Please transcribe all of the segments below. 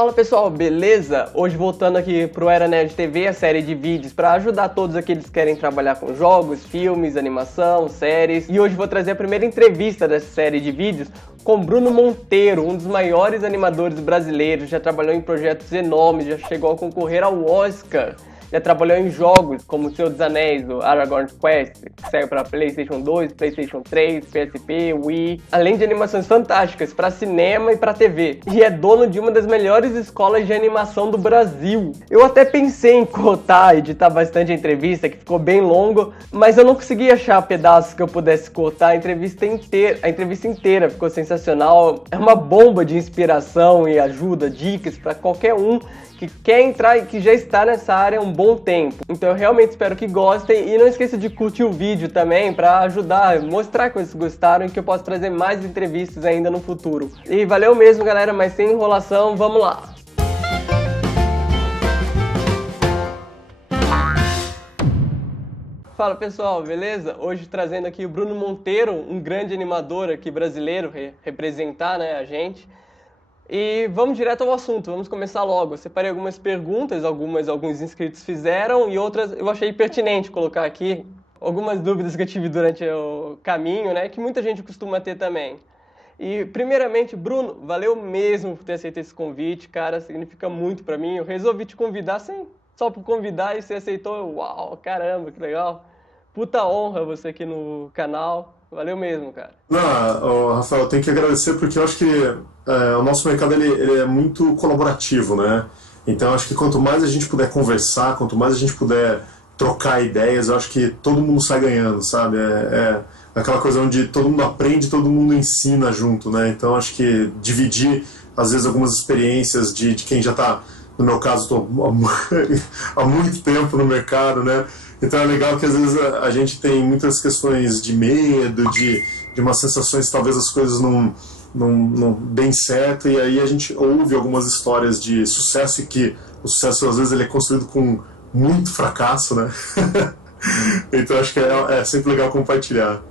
Fala pessoal, beleza? Hoje voltando aqui pro Era Nerd TV, a série de vídeos para ajudar todos aqueles que querem trabalhar com jogos, filmes, animação, séries. E hoje vou trazer a primeira entrevista dessa série de vídeos com Bruno Monteiro, um dos maiores animadores brasileiros, já trabalhou em projetos enormes, já chegou a concorrer ao Oscar. Já trabalhou em jogos como O Senhor dos Anéis, o Aragorn Quest, que saiu para PlayStation 2, PlayStation 3, PSP, Wii, além de animações fantásticas para cinema e para TV. E é dono de uma das melhores escolas de animação do Brasil. Eu até pensei em cortar, editar bastante a entrevista, que ficou bem longo, mas eu não consegui achar pedaços que eu pudesse cortar a entrevista inteira ficou sensacional. É uma bomba de inspiração e ajuda, dicas para qualquer um que quer entrar e que já está nessa área há um bom tempo. Então eu realmente espero que gostem e não esqueça de curtir o vídeo também para ajudar, mostrar que vocês gostaram e que eu possa trazer mais entrevistas ainda no futuro. E valeu mesmo galera, mas sem enrolação, vamos lá! Fala pessoal, beleza? Hoje trazendo aqui o Bruno Monteiro, um grande animador aqui brasileiro, representar a gente. E vamos direto ao assunto, vamos começar logo. Eu separei algumas perguntas, alguns inscritos fizeram e outras eu achei pertinente colocar aqui. Algumas dúvidas que eu tive durante o caminho, que muita gente costuma ter também. E primeiramente, Bruno, valeu mesmo por ter aceito esse convite, cara, significa muito pra mim. Eu resolvi te convidar só por convidar e você aceitou. Uau, caramba, que legal. Puta honra você aqui no canal. Valeu mesmo, cara. Não, Rafael, eu tenho que agradecer porque eu acho que o nosso mercado ele é muito colaborativo, né? Então eu acho que quanto mais a gente puder conversar, quanto mais a gente puder trocar ideias, eu acho que todo mundo sai ganhando, sabe? É aquela coisa onde todo mundo aprende, todo mundo ensina junto, né? Então eu acho que dividir, às vezes, algumas experiências de quem já está, no meu caso, estou há muito tempo no mercado, né? Então é legal que às vezes a gente tem muitas questões de medo, de umas sensações, talvez as coisas não deem certo, e aí a gente ouve algumas histórias de sucesso e que o sucesso às vezes ele é construído com muito fracasso, né? Então acho que é sempre legal compartilhar.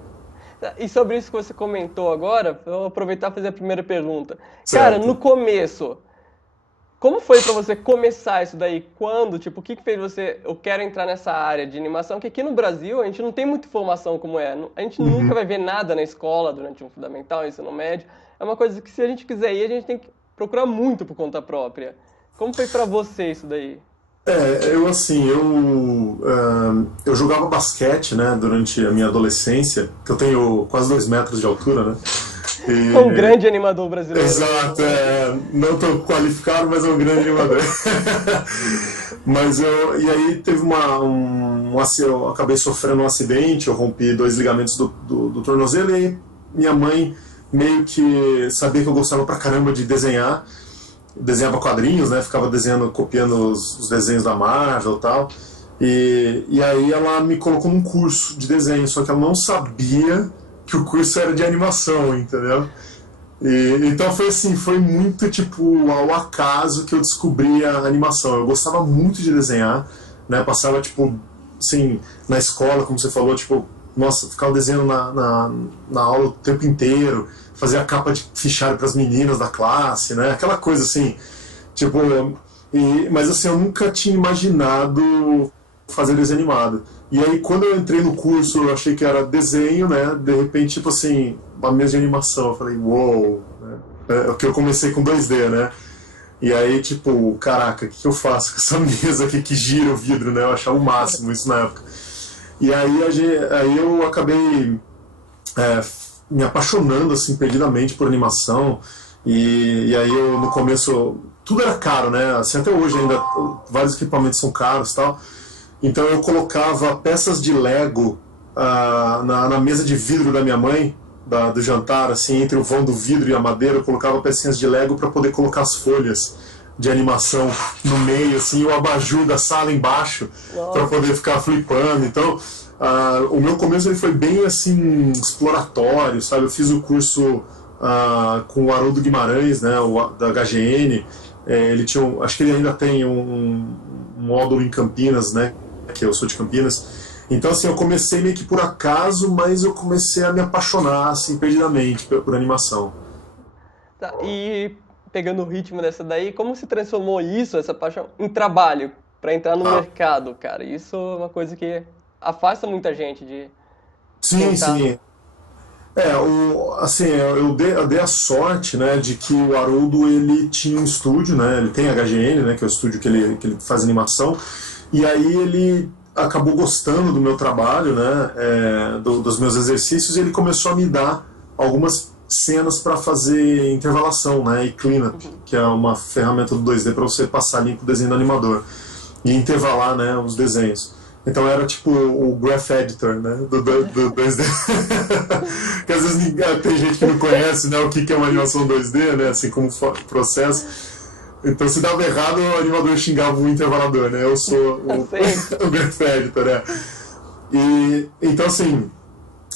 E sobre isso que você comentou agora, eu vou aproveitar e fazer a primeira pergunta. Certo. Cara, no começo, como foi pra você começar isso daí? Quando? Tipo, o que fez você... Eu quero entrar nessa área de animação, que aqui no Brasil a gente não tem muita informação como é. A gente nunca vai ver nada na escola durante um fundamental, ensino médio. É uma coisa que se a gente quiser ir, a gente tem que procurar muito por conta própria. Como foi pra você isso daí? Eu jogava basquete, né, durante a minha adolescência, que eu tenho quase 2 metros de altura, né? É um grande animador brasileiro. Exato, não estou qualificado, mas é um grande animador. E aí teve eu acabei sofrendo um acidente, eu rompi 2 ligamentos do tornozelo, e aí minha mãe meio que sabia que eu gostava pra caramba de desenhar, desenhava quadrinhos, né, ficava desenhando, copiando os desenhos da Marvel e tal, e aí ela me colocou num curso de desenho, só que ela não sabia que o curso era de animação, entendeu? Então foi assim, foi muito tipo ao acaso que eu descobri a animação. Eu gostava muito de desenhar, né? Passava tipo assim na escola, como você falou, tipo, nossa, ficava desenhando na aula o tempo inteiro, fazia capa de fichário para as meninas da classe, né? Aquela coisa assim, tipo, mas assim, eu nunca tinha imaginado fazer desenho animado. E aí, quando eu entrei no curso, eu achei que era desenho, né? De repente, tipo assim, uma mesa de animação. Eu falei, uou! Né? Porque eu comecei com 2D, né? E aí, tipo, caraca, o que eu faço com essa mesa aqui que gira o vidro, né? Eu achava o máximo isso na época. E aí eu acabei me apaixonando, assim, perdidamente por animação. E aí, no começo, tudo era caro, né? Assim, até hoje ainda, vários equipamentos são caros e tal. Então eu colocava peças de Lego na mesa de vidro da minha mãe, do jantar, assim, entre o vão do vidro e a madeira, eu colocava pecinhas de Lego para poder colocar as folhas de animação no meio, assim, o abajur da sala embaixo, para poder ficar flipando. Então, o meu começo ele foi bem, assim, exploratório, sabe? Eu fiz o curso com o Haroldo Guimarães, né, da HGN. Ele tinha, acho que ele ainda tem um módulo em Campinas, né? Que eu sou de Campinas. Então, assim, eu comecei meio que por acaso, mas eu comecei a me apaixonar, assim, perdidamente por animação. Tá, e pegando o ritmo dessa daí, como se transformou isso, essa paixão, em trabalho, pra entrar no mercado, cara? Isso é uma coisa que afasta muita gente de Sim, tentar. sim. Assim, eu dei a sorte, né, de que o Haroldo, ele tinha um estúdio, né, ele tem HGN, né, que é o estúdio que ele faz animação, e aí ele acabou gostando do meu trabalho, né, dos meus exercícios, e ele começou a me dar algumas cenas para fazer intervalação, né, e cleanup, que é uma ferramenta do 2D para você passar limpo o desenho do animador e intervalar, né, os desenhos. Então era tipo o Graph Editor, né? Do 2D. Que às vezes tem gente que não conhece, né, o que é uma animação 2D, né? Assim como processo. Então se dava errado, o animador xingava o intervalador, né? Eu sou o Graph Editor, né? E então assim,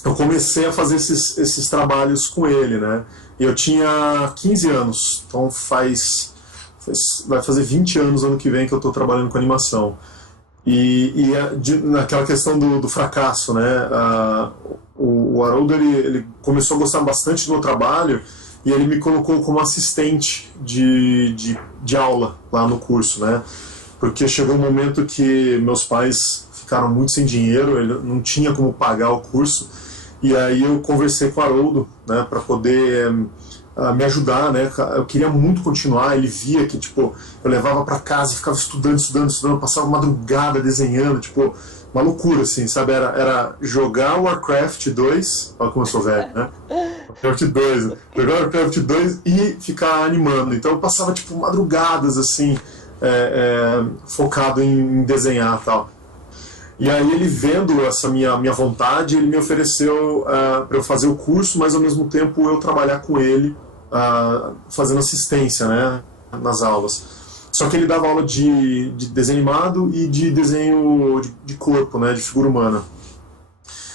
eu comecei a fazer esses trabalhos com ele, né? E eu tinha 15 anos, então vai fazer 20 anos ano que vem que eu estou trabalhando com animação. Naquela questão do fracasso, né? O Haroldo, ele começou a gostar bastante do meu trabalho e ele me colocou como assistente de aula lá no curso, né? Porque chegou um momento que meus pais ficaram muito sem dinheiro, ele não tinha como pagar o curso, e aí eu conversei com o Haroldo, né, para poder me ajudar, né? Eu queria muito continuar. Ele via que, tipo, eu levava para casa e ficava estudando, passava madrugada desenhando, tipo, uma loucura, assim, sabe? Era jogar Warcraft 2, olha como eu sou velho, né? Warcraft 2, jogar Warcraft 2 e ficar animando. Então eu passava, tipo, madrugadas, assim, focado em desenhar e tal. E aí ele, vendo essa minha vontade, ele me ofereceu para eu fazer o curso, mas ao mesmo tempo eu trabalhar com ele, fazendo assistência, né, nas aulas. Só que ele dava aula de desenho animado e de desenho de corpo, né, de figura humana.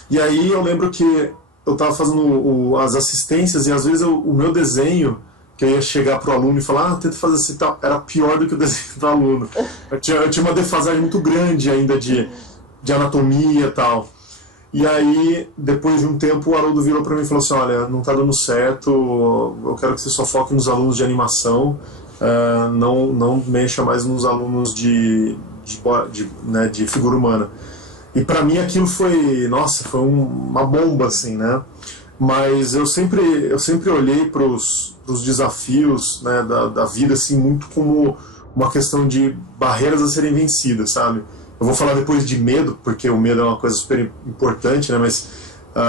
E aí eu lembro que eu estava fazendo as assistências e às vezes o meu desenho, que eu ia chegar pro aluno e falar, tenta fazer assim, tal, era pior do que o desenho do aluno. Eu tinha uma defasagem muito grande ainda de anatomia e tal. E aí, depois de um tempo, o Haroldo virou para mim e falou assim, olha, não está dando certo, eu quero que você só foque nos alunos de animação, não mexa mais nos alunos né, de figura humana. E para mim aquilo foi, nossa, foi uma bomba, assim, né? Mas eu sempre olhei para os desafios, né, da vida, assim, muito como uma questão de barreiras a serem vencidas, sabe? Eu vou falar depois de medo, porque o medo é uma coisa super importante, né? Mas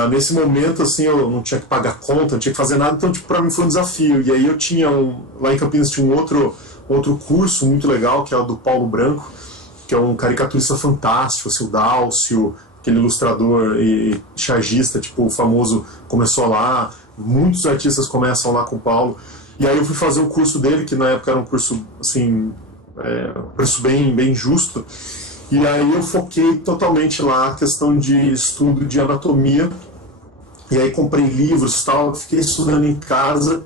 nesse momento, assim, eu não tinha que pagar conta, não tinha que fazer nada, então, tipo, pra mim foi um desafio. E aí eu tinha lá em Campinas tinha um outro curso muito legal, que é o do Paulo Branco, que é um caricaturista fantástico, assim, o Dálcio, aquele ilustrador e chargista, tipo, famoso, começou lá. Muitos artistas começam lá com o Paulo. E aí eu fui fazer o curso dele, que na época era um curso, assim, preço bem justo. E aí eu foquei totalmente lá a questão de estudo de anatomia. E aí comprei livros e tal, fiquei estudando em casa.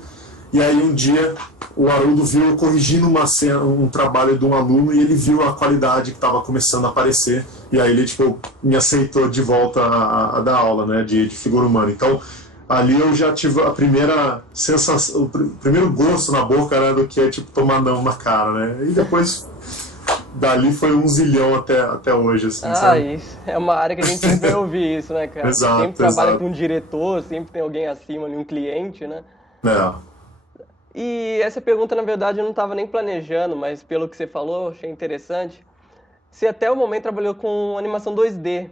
E aí um dia o Haroldo viu eu corrigindo um trabalho de um aluno e ele viu a qualidade que estava começando a aparecer. E aí ele, tipo, me aceitou de volta a dar aula, né, de figura humana. Então ali eu já tive a primeira sensação, o primeiro gosto na boca, né, do que é, tipo, tomar não na cara, né. E depois dali foi um zilhão até hoje, assim, sabe? Isso é uma área que a gente sempre vai ouvir isso, né, cara? Sempre Exato, trabalha exato. com um diretor, sempre tem alguém acima ali, um cliente, né? É. E essa pergunta, na verdade, eu não estava nem planejando, mas pelo que você falou, achei interessante. Você até o momento trabalhou com animação 2D.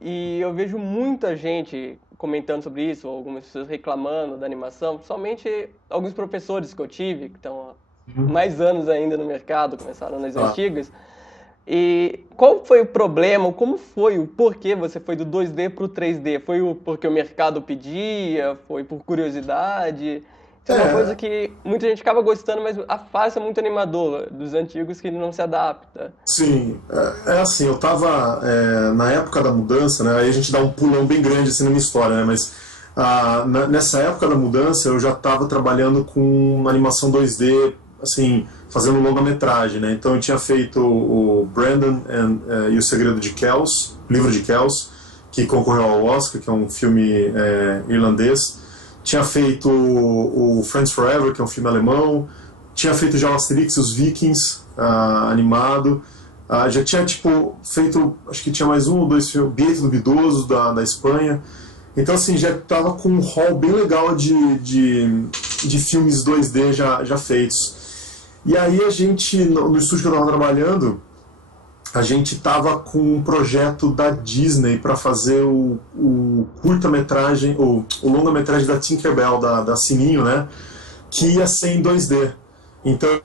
E eu vejo muita gente comentando sobre isso, algumas pessoas reclamando da animação, somente alguns professores que eu tive, que estão há mais anos ainda no mercado, começaram nas Ah. antigas. E qual foi o problema, como foi, o porquê você foi do 2D para o 3D? Foi porque o mercado pedia, foi por curiosidade? Isso é uma coisa É, que muita gente acaba gostando, mas afasta muito animador dos antigos que não se adapta. sim, é assim, eu tava na época da mudança, né, aí a gente dá um pulão bem grande assim na minha história, né, mas nessa época da mudança eu já estava trabalhando com animação 2D, assim, fazendo longa-metragem, né, então eu tinha feito o Brandon e o Segredo de Kells, livro de Kells, que concorreu ao Oscar, que é um filme irlandês, tinha feito o Friends Forever, que é um filme alemão, tinha feito já o Asterix, os Vikings, animado. Já tinha, tipo, feito, acho que tinha mais um ou dois filmes, Bieto do Bidoso, da Espanha. Então, assim, já tava com um hall bem legal de filmes 2D já feitos. E aí a gente, no estúdio que eu tava trabalhando, a gente tava com um projeto da Disney para fazer o curta-metragem, o longa-metragem da Tinkerbell, da Sininho, né? Que ia ser em 2D. Então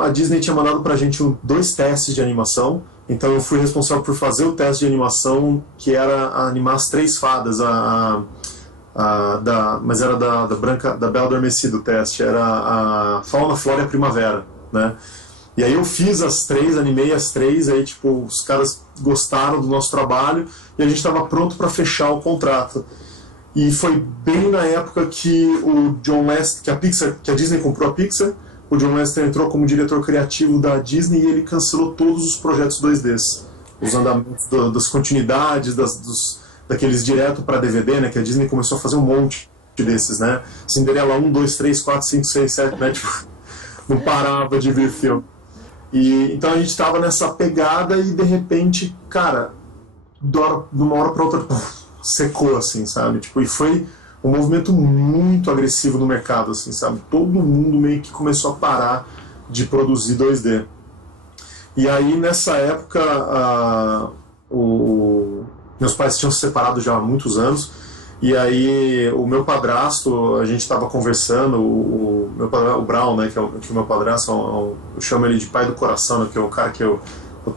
a Disney tinha mandado pra gente 2 testes de animação. Então eu fui responsável por fazer o teste de animação, que era animar as 3 fadas, mas era da Bela Adormecida o teste, era a Fauna, Flora e a Primavera, né? E aí eu fiz as 3, animei as 3, aí tipo, os caras gostaram do nosso trabalho e a gente estava pronto para fechar o contrato. E foi bem na época que o John Lasseter, que a Disney comprou a Pixar, o John Lasseter entrou como diretor criativo da Disney e ele cancelou todos os projetos 2Ds. Os andamentos das continuidades, daqueles direto para DVD, né? Que a Disney começou a fazer um monte desses, né? Cinderela 1, 2, 3, 4, 5, 6, 7, né? Tipo, não parava de ver filme. E então a gente estava nessa pegada e de repente, cara, de uma hora para outra, secou, assim, sabe? Tipo, e foi um movimento muito agressivo no mercado, assim, sabe? Todo mundo meio que começou a parar de produzir 2D. E aí, nessa época, meus pais tinham se separado já há muitos anos, e aí o meu padrasto, a gente estava conversando, o Brown, né, que é o meu padrasto, eu chamo ele de pai do coração, né, que é um cara que eu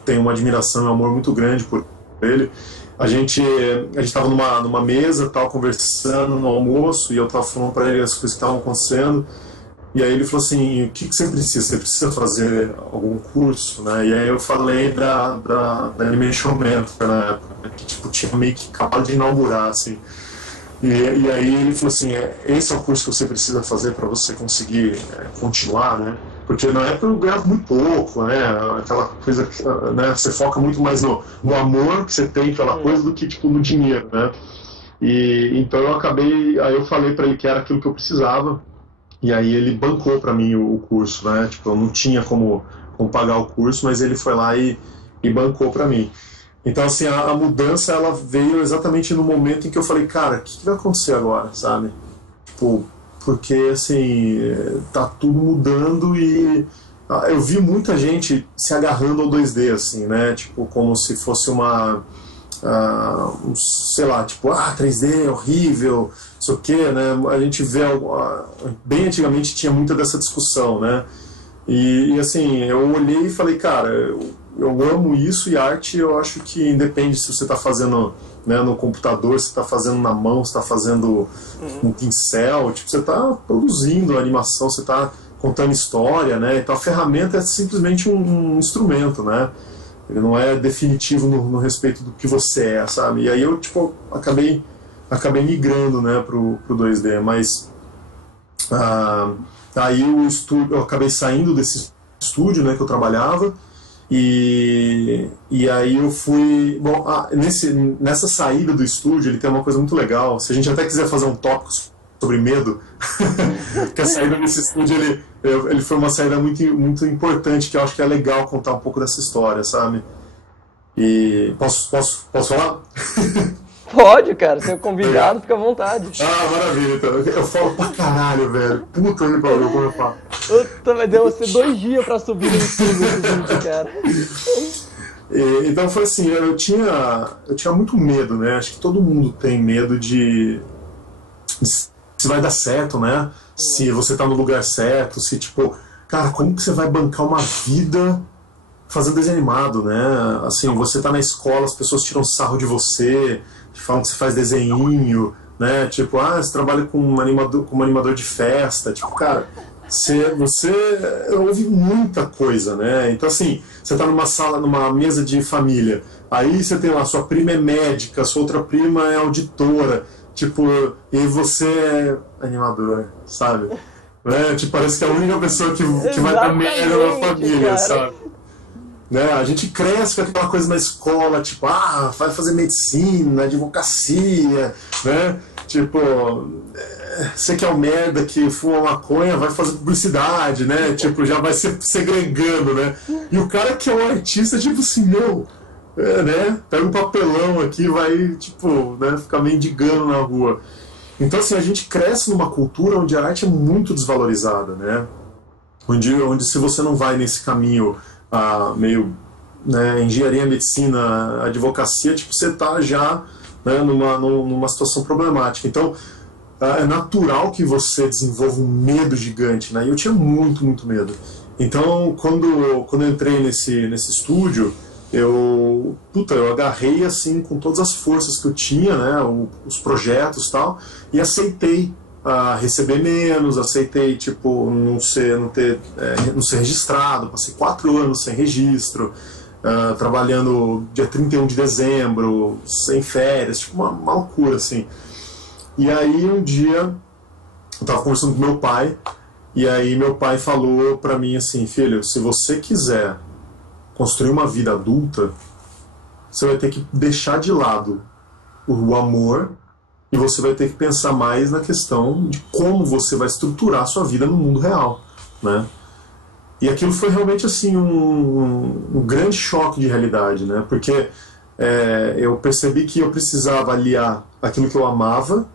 tenho uma admiração e um amor muito grande por ele. A gente estava numa mesa, tava conversando no almoço, e eu estava falando para ele as coisas que estavam acontecendo, e aí ele falou assim, o que você precisa? Você precisa fazer algum curso, né? E aí eu falei da Animation Mentor na época, que tipo, tinha meio que acabado de inaugurar, assim. E aí ele falou assim, esse é o curso que você precisa fazer para você conseguir continuar, né? Porque na época eu ganhava muito pouco, né? Aquela coisa, né? Você foca muito mais no amor que você tem pela coisa do que tipo no dinheiro, né? E então aí eu falei para ele que era aquilo que eu precisava, e aí ele bancou para mim o curso, né? Tipo, eu não tinha como pagar o curso, mas ele foi lá e bancou para mim. Então, assim, a mudança, ela veio exatamente no momento em que eu falei, cara, o que vai acontecer agora, sabe? Tipo, porque, assim, tá tudo mudando e eu vi muita gente se agarrando ao 2D, assim, né? Tipo, como se fosse sei lá, tipo, 3D é horrível, não sei o quê, né? A gente vê, bem antigamente tinha muita dessa discussão, né? E assim, eu olhei e falei, cara, eu amo isso, e arte eu acho que independe se você está fazendo, né, no computador, se está fazendo na mão, se está fazendo um pincel, tipo, você está produzindo animação, você está contando história, né? Então a ferramenta é simplesmente um instrumento, né? Ele não é definitivo no respeito do que você é, sabe? E aí eu tipo, acabei migrando, né, pro 2D, mas aí eu acabei saindo desse estúdio, né, que eu trabalhava. E aí eu fui... Bom, nessa saída do estúdio, ele tem uma coisa muito legal. Se a gente até quiser fazer um tópico sobre medo, que a saída desse estúdio, ele foi uma saída muito, muito importante, que eu acho que é legal contar um pouco dessa história, sabe? E... Posso falar? Pode, cara. Você é convidado, fica à vontade. Maravilha. Então. Eu falo pra caralho, velho. Puta que pariu, como eu falo. Puta, mas deu você 2 dias pra subir no YouTube esse vídeo, cara. Então foi assim, eu tinha muito medo, né? Acho que todo mundo tem medo de se vai dar certo, né? Se você tá no lugar certo, se tipo, cara, como que você vai bancar uma vida fazendo desenho animado, né? Assim, você tá na escola, as pessoas tiram sarro de você, falam que você faz desenhinho, né? Tipo, você trabalha com um animador de festa, tipo, cara, você ouve muita coisa, né? Então, assim, você tá numa mesa de família, aí você tem lá, sua prima é médica, sua outra prima é auditora, tipo, e você é animador, sabe? Né? Tipo, parece que é a única pessoa que vai dar merda na família, cara. Sabe? Né? A gente cresce com aquela coisa na escola, tipo, vai fazer medicina, advocacia, né? Tipo, você que é o merda que fuma maconha, vai fazer publicidade, né? Tipo, já vai se segregando, né? E o cara que é um artista, tipo assim, meu, né? Pega um papelão aqui, vai, tipo, né? Ficar mendigando na rua. Então, assim, a gente cresce numa cultura onde a arte é muito desvalorizada, né? Onde se você não vai nesse caminho meio, né, engenharia, medicina, advocacia, tipo, você tá já, né, numa situação problemática. Então, é natural que você desenvolva um medo gigante, né? E eu tinha muito, muito medo. Então, quando eu entrei nesse estúdio, eu agarrei assim com todas as forças que eu tinha, né, os projetos e tal, e aceitei receber menos, aceitei tipo não ser registrado, passei 4 anos sem registro, trabalhando dia 31 de dezembro, sem férias, tipo uma loucura assim. E aí um dia eu estava conversando com meu pai, e aí meu pai falou para mim assim: filho, se você quiser construir uma vida adulta, você vai ter que deixar de lado o amor e você vai ter que pensar mais na questão de como você vai estruturar a sua vida no mundo real, né? E aquilo foi realmente assim um grande choque de realidade, né? Porque eu percebi que eu precisava aliar aquilo que eu amava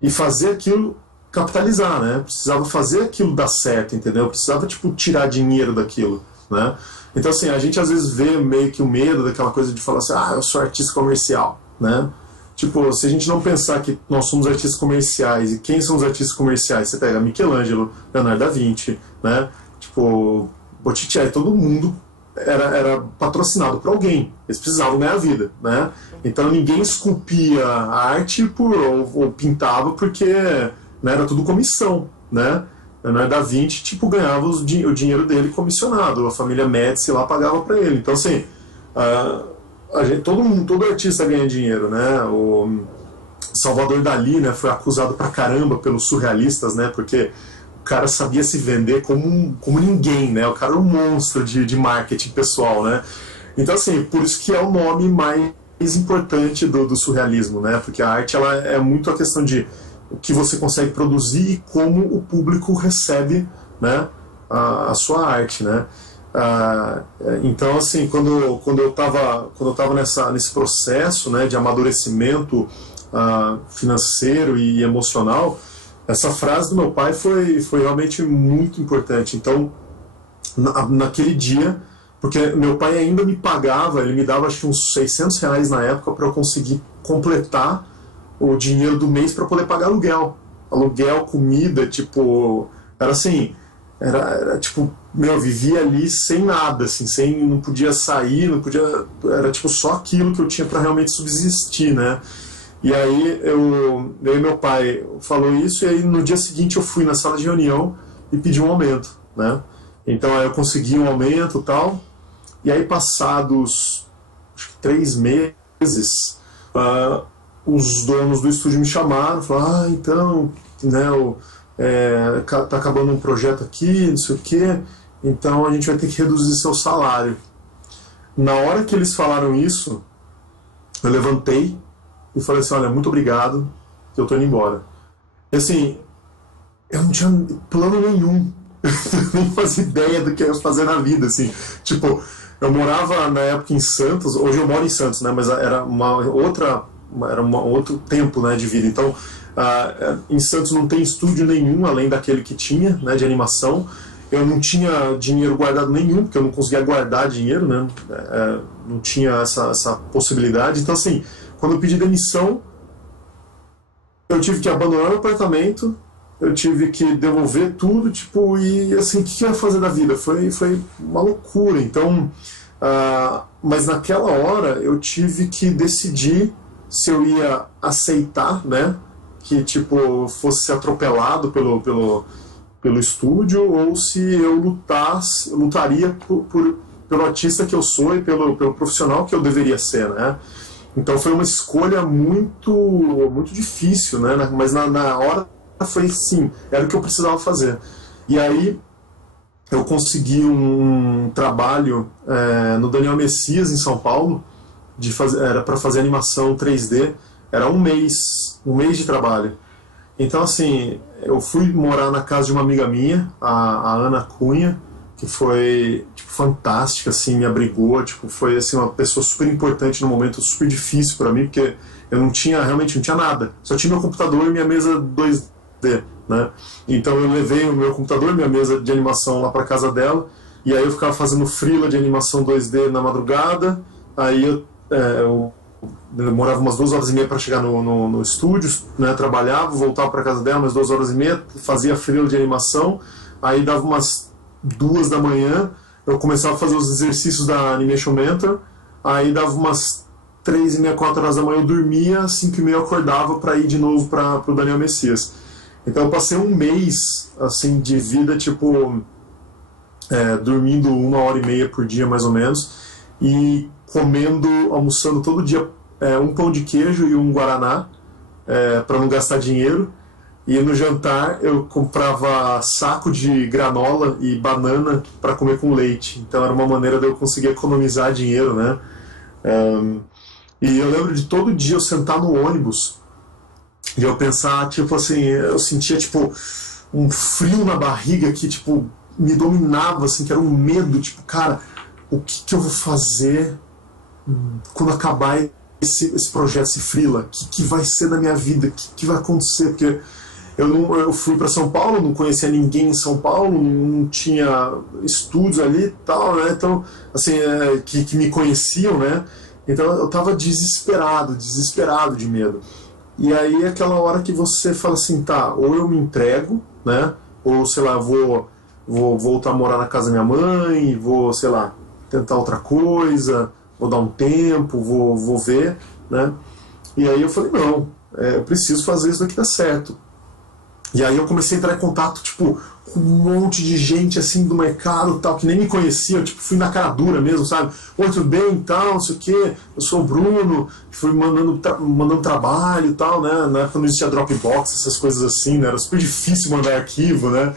e fazer aquilo capitalizar, né? Precisava fazer aquilo dar certo, entendeu? Eu precisava, tipo, tirar dinheiro daquilo, né? Então, assim, a gente às vezes vê meio que o medo daquela coisa de falar assim: eu sou artista comercial, né? Tipo, se a gente não pensar que nós somos artistas comerciais, e quem são os artistas comerciais? Você pega Michelangelo, Leonardo da Vinci, né? Tipo, Botticelli, todo mundo era patrocinado por alguém. Eles precisavam ganhar a vida, né? Então ninguém esculpia a arte ou pintava porque, né, era tudo comissão, né? Leonardo da Vinci, tipo, ganhava o dinheiro dele comissionado, a família Médici lá pagava para ele. Então, assim, todo artista ganha dinheiro, né? O Salvador Dalí, né, foi acusado pra caramba pelos surrealistas, né? Porque o cara sabia se vender como ninguém, né? O cara era um monstro de marketing pessoal, né? Então, assim, por isso que é o nome mais importante do surrealismo, né? Porque a arte, ela é muito a questão de o que você consegue produzir e como o público recebe, né, a sua arte, né? Então, assim, quando eu estava nesse processo, né, de amadurecimento financeiro e emocional, essa frase do meu pai foi realmente muito importante. Então, naquele dia, porque meu pai ainda me pagava, ele me dava acho que uns R$ 600 na época para eu conseguir completar o dinheiro do mês para poder pagar aluguel, comida, tipo, era assim, era tipo, eu vivia ali sem nada, assim, não podia sair, era tipo só aquilo que eu tinha para realmente subsistir, né? E aí meu pai falou isso, e aí no dia seguinte eu fui na sala de reunião e pedi um aumento, né? Então aí eu consegui um aumento e tal, e aí passados acho que 3 meses, os donos do estúdio me chamaram, falaram: então, né, tá acabando um projeto aqui, não sei o quê, então a gente vai ter que reduzir seu salário. Na hora que eles falaram isso, eu levantei e falei assim: olha, muito obrigado, que eu tô indo embora. E assim, eu não tinha plano nenhum, nem fazia ideia do que eu ia fazer na vida, assim, tipo, eu morava na época em Santos, hoje eu moro em Santos, né, mas era um outro tempo, né, de vida. Então, em Santos não tem estúdio nenhum além daquele que tinha, né, de animação. Eu não tinha dinheiro guardado nenhum, porque eu não conseguia guardar dinheiro, né, não tinha essa possibilidade. Então, assim, quando eu pedi demissão, eu tive que abandonar o apartamento, eu tive que devolver tudo, tipo, e assim, o que eu ia fazer da vida? Foi uma loucura. Então, mas naquela hora eu tive que decidir se eu ia aceitar, né, que tipo fosse atropelado pelo estúdio, ou se eu lutaria pelo artista que eu sou e pelo profissional que eu deveria ser, né? Então foi uma escolha muito muito difícil, né? Mas na hora foi sim, era o que eu precisava fazer. E aí eu consegui um trabalho no Daniel Messias em São Paulo. Era para fazer animação 3D, era um mês de trabalho. Então, assim, eu fui morar na casa de uma amiga minha, a Ana Cunha, que foi tipo, fantástica, assim, me abrigou, tipo, foi assim, uma pessoa super importante num momento super difícil para mim, porque eu não tinha, realmente não tinha nada, só tinha meu computador e minha mesa 2D, né? Então eu levei o meu computador e minha mesa de animação lá para casa dela, e aí eu ficava fazendo freela de animação 2D na madrugada, aí eu demorava umas 2 horas e meia para chegar no estúdio, né, trabalhava, voltava para casa dela, umas 2 horas e meia, fazia freela de animação, aí dava umas 2 da manhã, eu começava a fazer os exercícios da Animation Mentor, aí dava umas 3h30, 4 horas da manhã eu dormia, 5h30 eu acordava para ir de novo para o Daniel Messias. Então eu passei um mês assim de vida, tipo, dormindo 1 hora e meia por dia mais ou menos, e comendo, almoçando todo dia um pão de queijo e um guaraná, para não gastar dinheiro. E no jantar eu comprava saco de granola e banana para comer com leite. Então era uma maneira de eu conseguir economizar dinheiro, né? E eu lembro de todo dia eu sentar no ônibus e eu pensar, tipo assim, eu sentia tipo um frio na barriga que tipo me dominava, assim, que era um medo, tipo, cara, o que eu vou fazer quando acabar esse projeto, esse freela? O que vai ser na minha vida? O que vai acontecer? Porque eu fui para São Paulo, não conhecia ninguém em São Paulo, não tinha estúdios ali e tal, né? Então, assim, que me conheciam, né? Então eu tava desesperado de medo. E aí é aquela hora que você fala assim, tá, ou eu me entrego, né? Ou, sei lá, vou voltar a morar na casa da minha mãe, vou, sei lá, tentar outra coisa, vou dar um tempo, vou ver, né? E aí eu falei, não, eu preciso fazer isso daqui dar certo. E aí eu comecei a entrar em contato, tipo, com um monte de gente, assim, do mercado, tal, que nem me conhecia, eu, tipo, fui na cara dura mesmo, sabe? Oi, tudo bem, tal, não sei o quê, eu sou o Bruno, fui mandando trabalho e tal, né? Na época não existia Dropbox, essas coisas assim, né? Era super difícil mandar arquivo, né?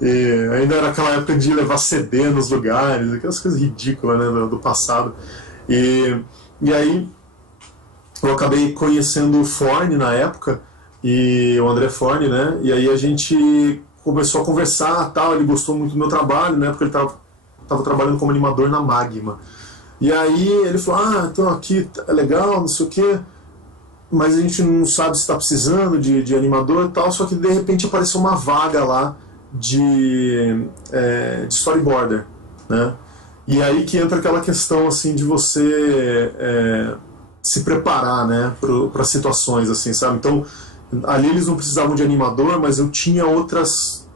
E ainda era aquela época de levar CD nos lugares, aquelas coisas ridículas, né, do passado. E aí eu acabei conhecendo o Forne na época, e o André Forne, né? E aí a gente começou a conversar, tal, ele gostou muito do meu trabalho, né? Porque ele tava trabalhando como animador na Magma. E aí ele falou, então aqui é legal, não sei o quê, mas a gente não sabe se está precisando de animador e tal, só que de repente apareceu uma vaga lá de storyboarder, né? E aí que entra aquela questão assim de você se preparar, né, para situações assim, sabe? Então ali eles não precisavam de animador, mas eu tinha outros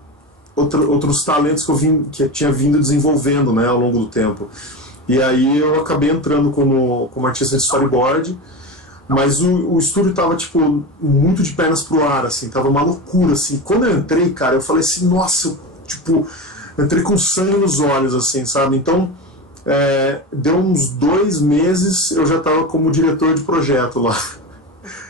talentos que eu tinha vindo desenvolvendo, né, ao longo do tempo. E aí eu acabei entrando como artista de storyboard, mas o estúdio tava, tipo, muito de pernas pro ar, assim, tava uma loucura, assim. Quando eu entrei, cara, eu falei assim, nossa, tipo, entrei com sangue nos olhos, assim, sabe? Então, deu uns 2 meses, eu já tava como diretor de projeto lá.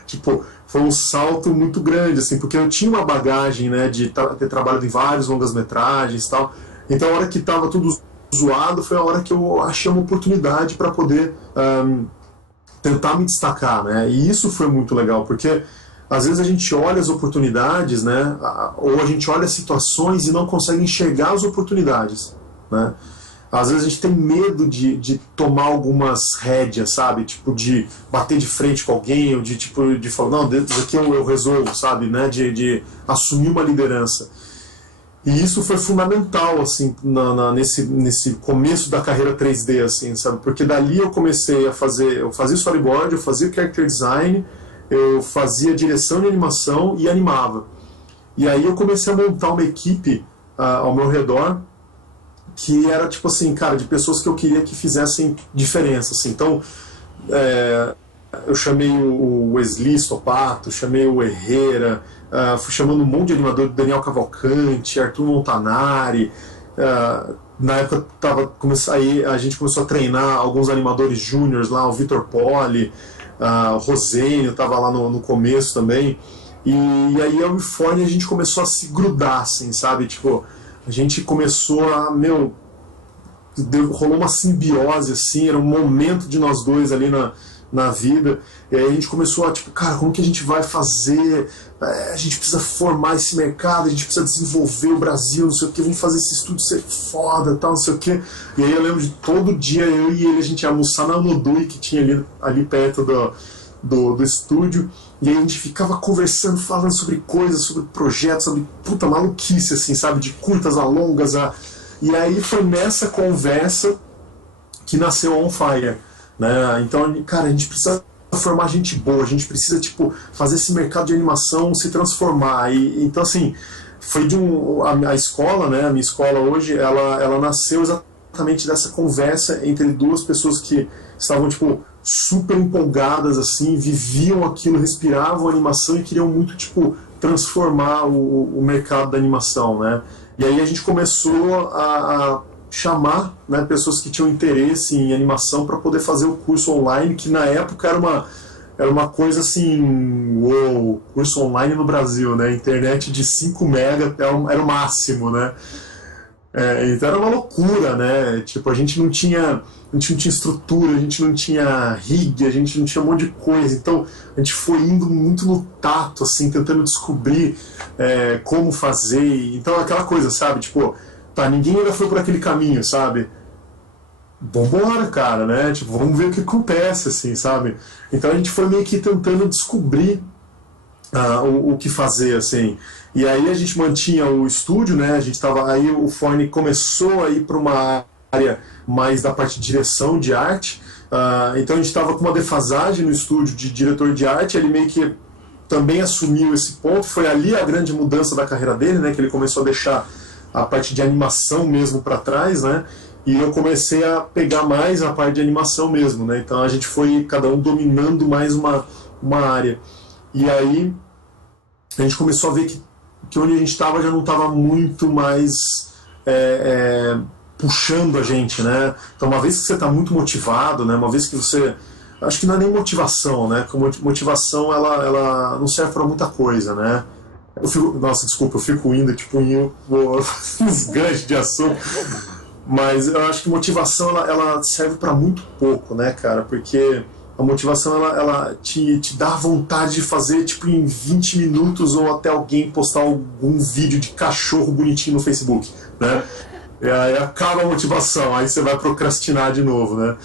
Tipo, foi um salto muito grande, assim, porque eu tinha uma bagagem, né, de ter trabalhado em vários longas-metragens e tal. Então, a hora que tava tudo zoado, foi a hora que eu achei uma oportunidade para poder tentar me destacar, né? E isso foi muito legal, porque às vezes a gente olha as oportunidades, né? Ou a gente olha as situações e não consegue enxergar as oportunidades, né? Às vezes a gente tem medo de tomar algumas rédeas, sabe? Tipo, de bater de frente com alguém, ou de falar, não, isso aqui eu resolvo, sabe? Né? De assumir uma liderança. E isso foi fundamental, assim, nesse começo da carreira 3D, assim, sabe? Porque dali eu comecei a fazer, eu fazia storyboard, eu fazia character design, eu fazia direção de animação e animava. E aí eu comecei a montar uma equipe ao meu redor, que era, tipo assim, cara, de pessoas que eu queria que fizessem diferença, assim. Então, eu chamei o Wesley Stopato, chamei o Herrera, fui chamando um monte de animador, Daniel Cavalcante, Arthur Montanari. Na época aí a gente começou a treinar alguns animadores júniores lá, o Vitor Poli, o Rosênio estava lá no começo também. E aí eu e o Forne a gente começou a se grudar, assim, sabe? Tipo, a gente começou rolou uma simbiose, assim, era um momento de nós dois ali na vida. E aí a gente começou a, tipo, cara, como que a gente vai fazer? A gente precisa formar esse mercado, a gente precisa desenvolver o Brasil, não sei o que, vamos fazer esse estúdio ser foda, tal, não sei o que. E aí eu lembro de todo dia eu e ele, a gente ia almoçar na Lodui, que tinha ali perto do estúdio, e aí a gente ficava conversando, falando sobre coisas, sobre projetos, sobre puta maluquice, assim, sabe, de curtas a longas. E aí foi nessa conversa que nasceu a On Fire, né? Então, cara, a gente precisa formar gente boa, a gente precisa, tipo, fazer esse mercado de animação se transformar. Então, assim, foi a escola, né, a minha escola hoje, ela nasceu exatamente dessa conversa entre duas pessoas que estavam, tipo, super empolgadas, assim, viviam aquilo, respiravam a animação e queriam muito, tipo, transformar o mercado da animação, né? E aí a gente começou a chamar, né, pessoas que tinham interesse em animação para poder fazer o curso online, que na época era uma coisa assim, uou, curso online no Brasil, né? Internet de 5 mega era o máximo, né? Então era uma loucura, né? Tipo, a gente não tinha estrutura, a gente não tinha rig, a gente não tinha um monte de coisa. Então a gente foi indo muito no tato, assim, tentando descobrir como fazer. Então aquela coisa, sabe? Tipo, tá, ninguém ainda foi por aquele caminho, sabe? Vambora, cara, né? Tipo, vamos ver o que acontece, assim, sabe? Então a gente foi meio que tentando descobrir o que fazer, assim. E aí a gente mantinha o estúdio, né? A gente tava, aí o Forne começou a ir para uma área mais da parte de direção de arte. Então a gente estava com uma defasagem no estúdio de diretor de arte. Ele meio que também assumiu esse ponto. Foi ali a grande mudança da carreira dele, né? Que ele começou a deixar a parte de animação mesmo para trás, né? E eu comecei a pegar mais a parte de animação mesmo, né? Então a gente foi cada um dominando mais uma área. E aí a gente começou a ver que onde a gente estava já não estava muito mais puxando a gente, né? Então uma vez que você está muito motivado, né? Uma vez que você... Acho que não é nem motivação, né? Porque motivação ela não serve para muita coisa, né? Nossa, desculpa, eu fico indo tipo em uns ganchos de assunto. Mas eu acho que motivação ela serve para muito pouco, né, cara? Porque a motivação ela te dá vontade de fazer tipo em 20 minutos ou até alguém postar algum vídeo de cachorro bonitinho no Facebook, né? E aí acaba a motivação, aí você vai procrastinar de novo, né?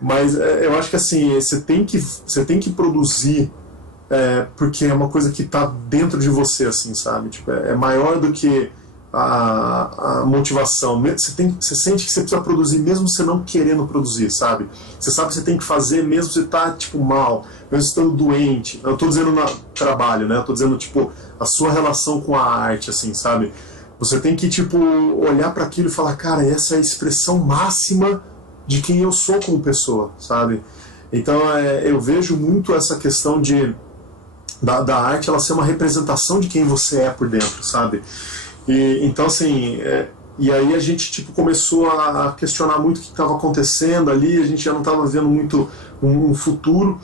Mas eu acho que assim, você tem que produzir porque é uma coisa que está dentro de você, assim, sabe? Tipo, é maior do que a motivação. Você sente que você precisa produzir mesmo você não querendo produzir, sabe? Você sabe que você tem que fazer mesmo você tá tipo mal, mesmo estando doente. Eu tô dizendo no trabalho, né? Eu tô dizendo tipo a sua relação com a arte, assim, sabe? Você tem que tipo olhar para aquilo e falar, cara, essa é a expressão máxima de quem eu sou como pessoa, sabe? Então eu vejo muito essa questão da arte ela ser uma representação de quem você é por dentro, sabe? Então, assim, e aí a gente tipo, começou a questionar muito o que estava acontecendo ali, a gente já não estava vendo muito um futuro.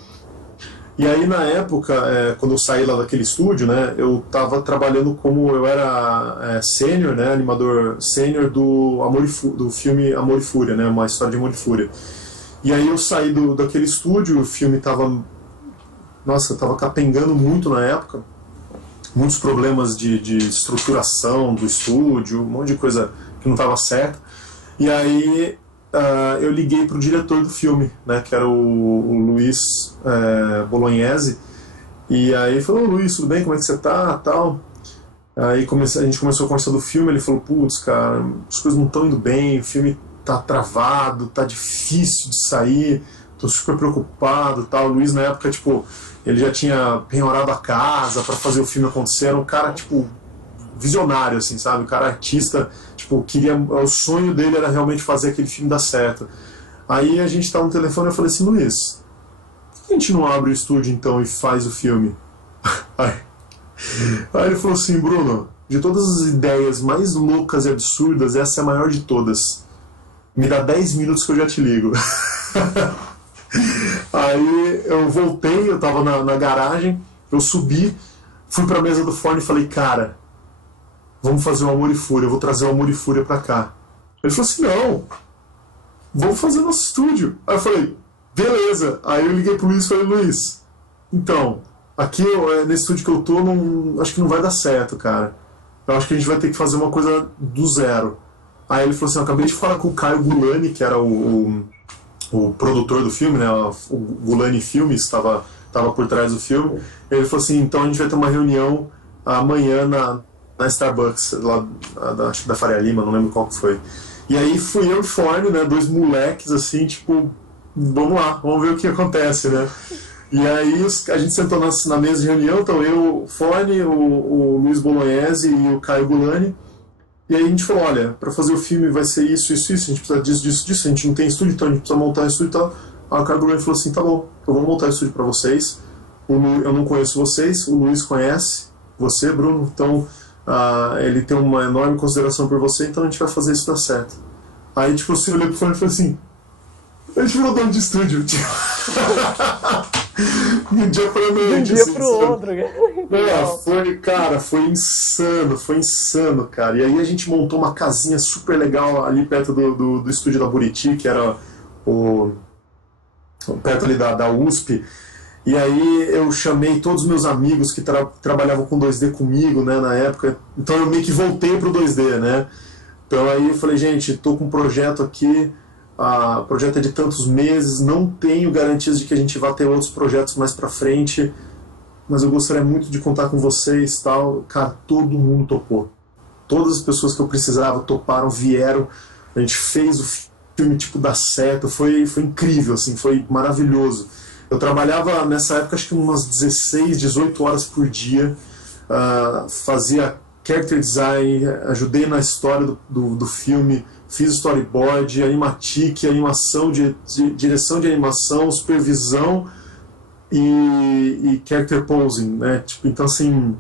E aí, na época, quando eu saí lá daquele estúdio, né, eu estava trabalhando eu era sênior, né, animador sênior do filme Amor e Fúria, né, uma história de Amor e Fúria. E aí eu saí daquele estúdio, o filme estava capengando muito na época, muitos problemas de estruturação do estúdio, um monte de coisa que não estava certa. E aí eu liguei para o diretor do filme, né, que era o Luiz Bolognese. E aí ele falou, Luiz, tudo bem? Como é que você tá? Tal. Aí a gente começou a conversar do filme, ele falou, putz, cara, as coisas não estão indo bem, o filme tá travado, tá difícil de sair, tô super preocupado, tal. O Luiz na época, tipo, ele já tinha penhorado a casa para fazer o filme acontecer, era um cara, tipo, visionário, assim, sabe? Um cara artista, tipo, o sonho dele era realmente fazer aquele filme dar certo. Aí a gente tava no telefone e eu falei assim, Luiz, por que a gente não abre o estúdio então e faz o filme? Aí ele falou assim, Bruno, de todas as ideias mais loucas e absurdas, essa é a maior de todas. Me dá 10 minutos que eu já te ligo. Aí eu voltei, eu tava na garagem, eu subi, fui pra mesa do Forne e falei, cara, vamos fazer o Amor e Fúria, eu vou trazer o Amor e Fúria pra cá. Ele falou assim, não, vamos fazer nosso estúdio. Aí eu falei, Beleza. Aí eu liguei pro Luiz e falei, Luiz, então, aqui nesse estúdio que eu tô, acho que não vai dar certo, cara. Eu acho que a gente vai ter que fazer uma coisa do zero. Aí ele falou assim, eu acabei de falar com o Caio Gulani, que era o produtor do filme, né? O Gulani Filmes estava por trás do filme. Ele falou assim, então a gente vai ter uma reunião amanhã na Starbucks, lá da Faria Lima, não lembro qual que foi. E aí fui eu e o Forne, né? Dois moleques, assim, tipo, vamos lá, vamos ver o que acontece, né? E aí a gente sentou na mesa de reunião, então eu, o Forne, o Luiz Bolognese e o Caio Gulani. E aí a gente falou, olha, para fazer o filme vai ser isso, isso, isso, a gente precisa disso, a gente não tem estúdio, então a gente precisa montar um estúdio e tal. Aí o Caio Gulani falou assim, tá bom, eu vou montar o estúdio para vocês. Eu não conheço vocês, o Luiz conhece você, Bruno, então ele tem uma enorme consideração por você, então a gente vai fazer isso dar certo. Aí tipo, eu olhei pro Forne e falei assim, a gente virou dono de estúdio. De um dia pra noite. De um dia assim, pro outro. Foi insano, cara. E aí a gente montou uma casinha super legal ali perto do estúdio da Buriti, que era perto ali da USP. E aí eu chamei todos os meus amigos que trabalhavam com 2D comigo, né, na época. Então eu meio que voltei pro 2D, né. Então aí eu falei, gente, tô com um projeto aqui, o projeto é de tantos meses, não tenho garantias de que a gente vai ter outros projetos mais pra frente, mas eu gostaria muito de contar com vocês e tal. Cara, todo mundo topou. Todas as pessoas que eu precisava toparam, vieram, a gente fez o filme, tipo, dar certo, foi incrível, assim, foi maravilhoso. Eu trabalhava nessa época, acho que umas 16, 18 horas por dia, fazia character design, ajudei na história do filme, fiz storyboard, animatic, animação, direção de animação, supervisão e character posing, né? Tipo, então assim,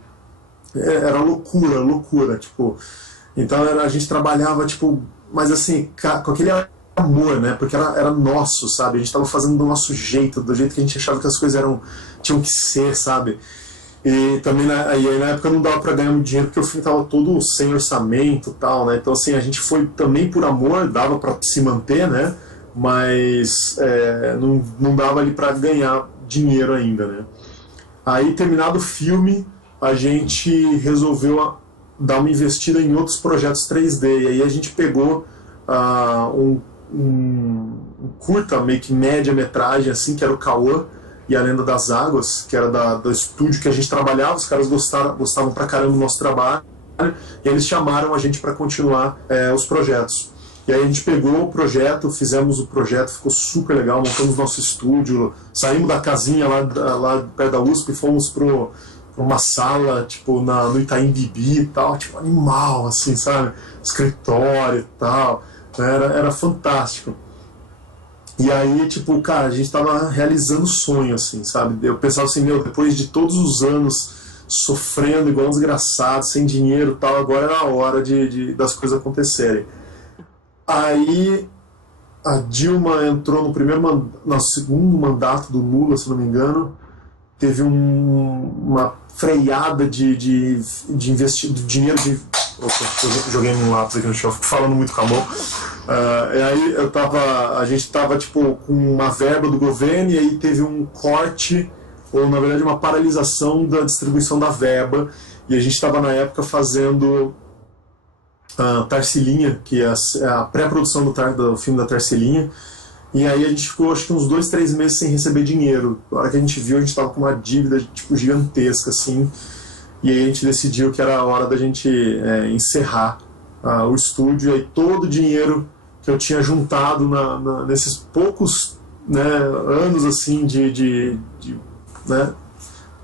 era loucura, tipo. Então a gente trabalhava, tipo, mas assim, com aquele amor, né? Porque era nosso, sabe? A gente estava fazendo do nosso jeito, do jeito que a gente achava que as coisas tinham que ser, sabe? E também na época não dava pra ganhar muito dinheiro porque o filme tava todo sem orçamento e tal, né? Então assim, a gente foi também por amor, dava pra se manter, né? Mas não dava ali pra ganhar dinheiro ainda, né? Aí, terminado o filme, a gente resolveu dar uma investida em outros projetos 3D. E aí a gente pegou um curta, meio que média-metragem, assim, que era o Cauã e a Lenda das Águas, que era do estúdio que a gente trabalhava. Os caras gostavam pra caramba do nosso trabalho, e eles chamaram a gente para continuar os projetos. E aí a gente pegou o projeto, fizemos o projeto, ficou super legal, montamos nosso estúdio, saímos da casinha lá perto da USP e fomos pra uma sala, tipo, no Itaim Bibi e tal, tipo, animal, assim, sabe? Escritório e tal, era fantástico. E aí, tipo, cara, a gente tava realizando sonho, assim, sabe? Eu pensava assim, depois de todos os anos sofrendo igual um desgraçado, sem dinheiro e tal, agora era a hora das coisas acontecerem. Aí a Dilma entrou no segundo mandato do Lula, se não me engano, teve uma freada de dinheiro de... Opa, eu joguei um lápis aqui no chão, fico falando muito com a mão. E aí a gente tava tipo com uma verba do governo e aí teve um corte, ou na verdade uma paralisação da distribuição da verba, e a gente estava na época fazendo Tarsila, que é a pré-produção do filme da Tarsila, e aí a gente ficou acho que uns 2, 3 meses sem receber dinheiro. Na hora que a gente viu, a gente estava com uma dívida tipo gigantesca, assim, e aí a gente decidiu que era a hora da gente encerrar o estúdio, e aí todo o dinheiro que eu tinha juntado nesses poucos, né, anos assim né,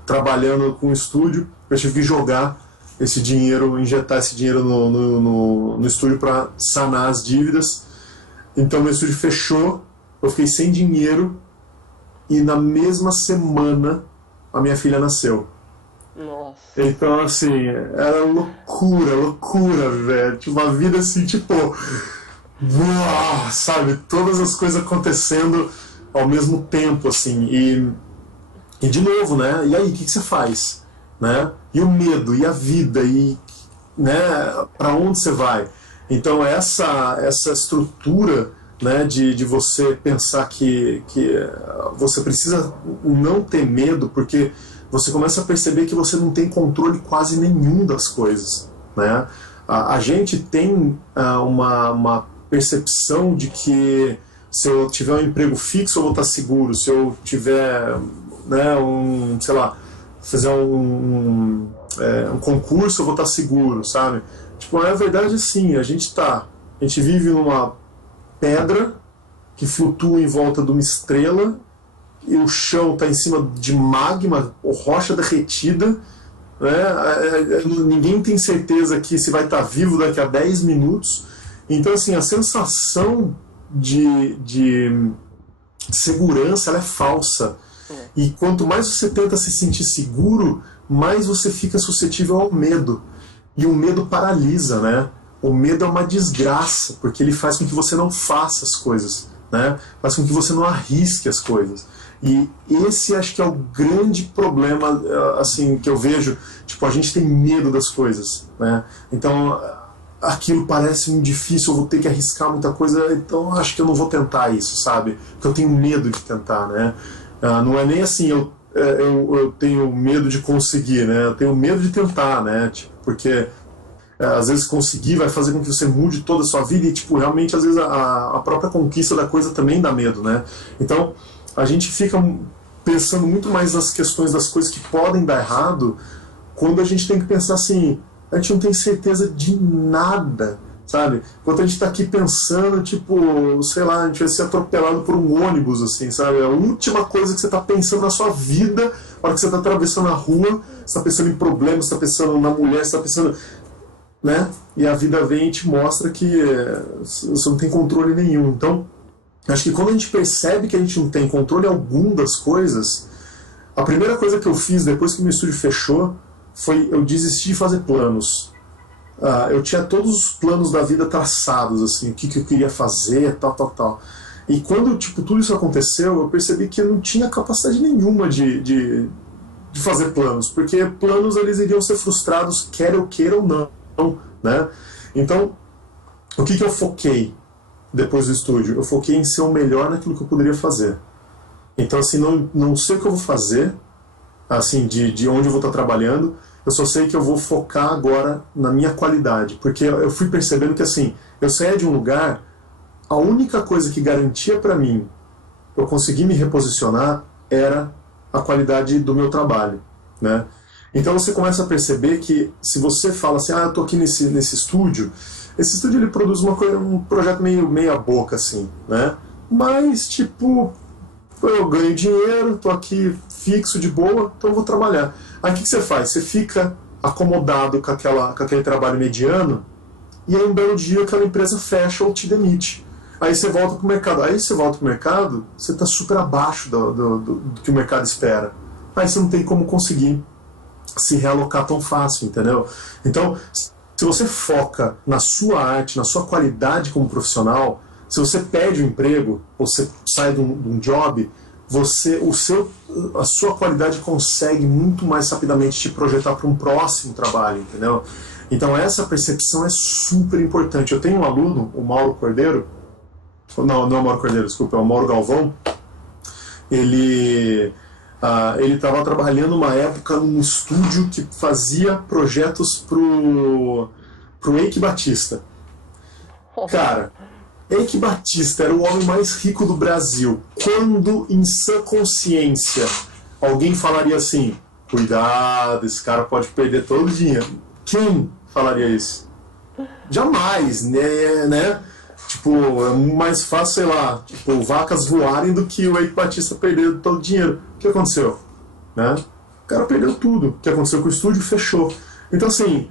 trabalhando com o estúdio, eu tive que jogar esse dinheiro, injetar esse dinheiro no estúdio para sanar as dívidas. Então meu estúdio fechou, eu fiquei sem dinheiro e na mesma semana a minha filha nasceu. Nossa. Então assim, era loucura, velho. Tipo, uma vida assim, tipo, uau, sabe, todas as coisas acontecendo ao mesmo tempo, assim, e de novo, né, e aí, o que você faz, né, e o medo, e a vida, e, né, pra onde você vai? Então essa estrutura né, de você pensar que você precisa não ter medo, porque você começa a perceber que você não tem controle quase nenhum das coisas, né? A gente tem uma percepção de que se eu tiver um emprego fixo eu vou estar seguro, se eu tiver, né, sei lá, fazer um concurso eu vou estar seguro, sabe? Tipo, é verdade, sim, a gente vive numa pedra que flutua em volta de uma estrela e o chão está em cima de magma ou rocha derretida, né? Ninguém tem certeza que se vai estar vivo daqui a 10 minutos. Então, assim, a sensação de segurança ela é falsa. E quanto mais você tenta se sentir seguro, mais você fica suscetível ao medo. E o medo paralisa, né? O medo é uma desgraça, porque ele faz com que você não faça as coisas, né? Faz com que você não arrisque as coisas. E esse acho que é o grande problema, assim, que eu vejo. Tipo, a gente tem medo das coisas, né? Então, aquilo parece muito difícil, eu vou ter que arriscar muita coisa, então acho que eu não vou tentar isso, sabe? Porque eu tenho medo de tentar, né? Não é nem assim, eu tenho medo de conseguir, né? Eu tenho medo de tentar, né? Tipo, porque às vezes conseguir vai fazer com que você mude toda a sua vida e, tipo, realmente, às vezes a própria conquista da coisa também dá medo, né? Então, a gente fica pensando muito mais nas questões das coisas que podem dar errado, quando a gente tem que pensar assim, a gente não tem certeza de nada, sabe? Enquanto a gente está aqui pensando, tipo, sei lá, a gente vai ser atropelado por um ônibus, assim, sabe? A última coisa que você está pensando na sua vida, na hora que você está atravessando a rua, você está pensando em problemas, você está pensando na mulher, você está pensando, né? E a vida vem e te mostra que você não tem controle nenhum. Então, acho que quando a gente percebe que a gente não tem controle algum das coisas, a primeira coisa que eu fiz depois que o meu estúdio fechou foi eu desistir de fazer planos. Eu tinha todos os planos da vida traçados, assim, o que eu queria fazer, tal. E quando, tipo, tudo isso aconteceu, eu percebi que eu não tinha capacidade nenhuma de fazer planos, porque planos eles iriam ser frustrados, quer eu queira ou não, né? Então, o que eu foquei depois do estúdio? Eu foquei em ser o melhor naquilo que eu poderia fazer. Então, assim, não sei o que eu vou fazer, assim, de onde eu vou estar trabalhando, eu só sei que eu vou focar agora na minha qualidade, porque eu fui percebendo que, assim, eu saía de um lugar, a única coisa que garantia para mim eu conseguir me reposicionar era a qualidade do meu trabalho, né? Então você começa a perceber que se você fala assim, eu tô aqui nesse estúdio, esse estúdio ele produz um projeto meio meia boca, assim, né? Mas, tipo, eu ganho dinheiro, tô aqui fixo, de boa, então eu vou trabalhar. Aí o que você faz? Você fica acomodado com aquele trabalho mediano, e aí um belo dia aquela empresa fecha ou te demite. Aí você volta pro mercado. Aí você volta pro mercado, você está super abaixo do que o mercado espera. Aí você não tem como conseguir se realocar tão fácil, entendeu? Então, se você foca na sua arte, na sua qualidade como profissional, se você perde um emprego, ou você sai de um job, a sua qualidade consegue muito mais rapidamente te projetar para um próximo trabalho, entendeu? Então essa percepção é super importante. Eu tenho um aluno, o Mauro Cordeiro, não é o Mauro Cordeiro, desculpa, é o Mauro Galvão. Ele estava trabalhando uma época num estúdio que fazia projetos pro Eike Batista. Cara, Eike Batista era o homem mais rico do Brasil. Quando, em sã consciência, alguém falaria assim, cuidado, esse cara pode perder todo o dinheiro. Quem falaria isso? Jamais, né? Tipo, é mais fácil, sei lá, tipo, vacas voarem do que o Eike Batista perder todo o dinheiro. O que aconteceu? Né? O cara perdeu tudo. O que aconteceu com o estúdio? Fechou. Então, assim,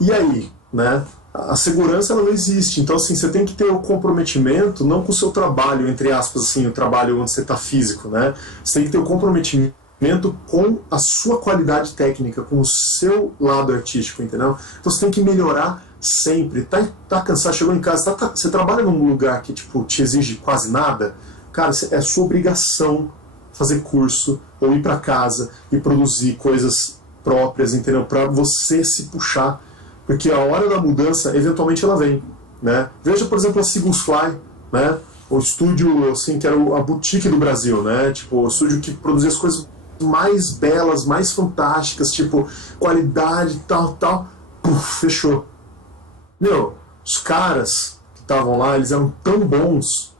e aí? Né? A segurança ela não existe. Então, assim, você tem que ter o comprometimento, não com o seu trabalho, entre aspas, assim, o trabalho onde você está físico, né? Você tem que ter o comprometimento com a sua qualidade técnica, com o seu lado artístico, entendeu? Então você tem que melhorar sempre. Tá cansado, chegou em casa, você trabalha num lugar que tipo, te exige quase nada, cara, é sua obrigação fazer curso, ou ir para casa e produzir coisas próprias, entendeu? Para você se puxar, porque a hora da mudança, eventualmente ela vem, né? Veja, por exemplo, a Seagulls Fly. né? O estúdio, assim, que era a boutique do Brasil, né? Tipo, o estúdio que produzia as coisas mais belas, mais fantásticas, tipo, qualidade, tal, tal. Puf, fechou. Meu, os caras que estavam lá, eles eram tão bons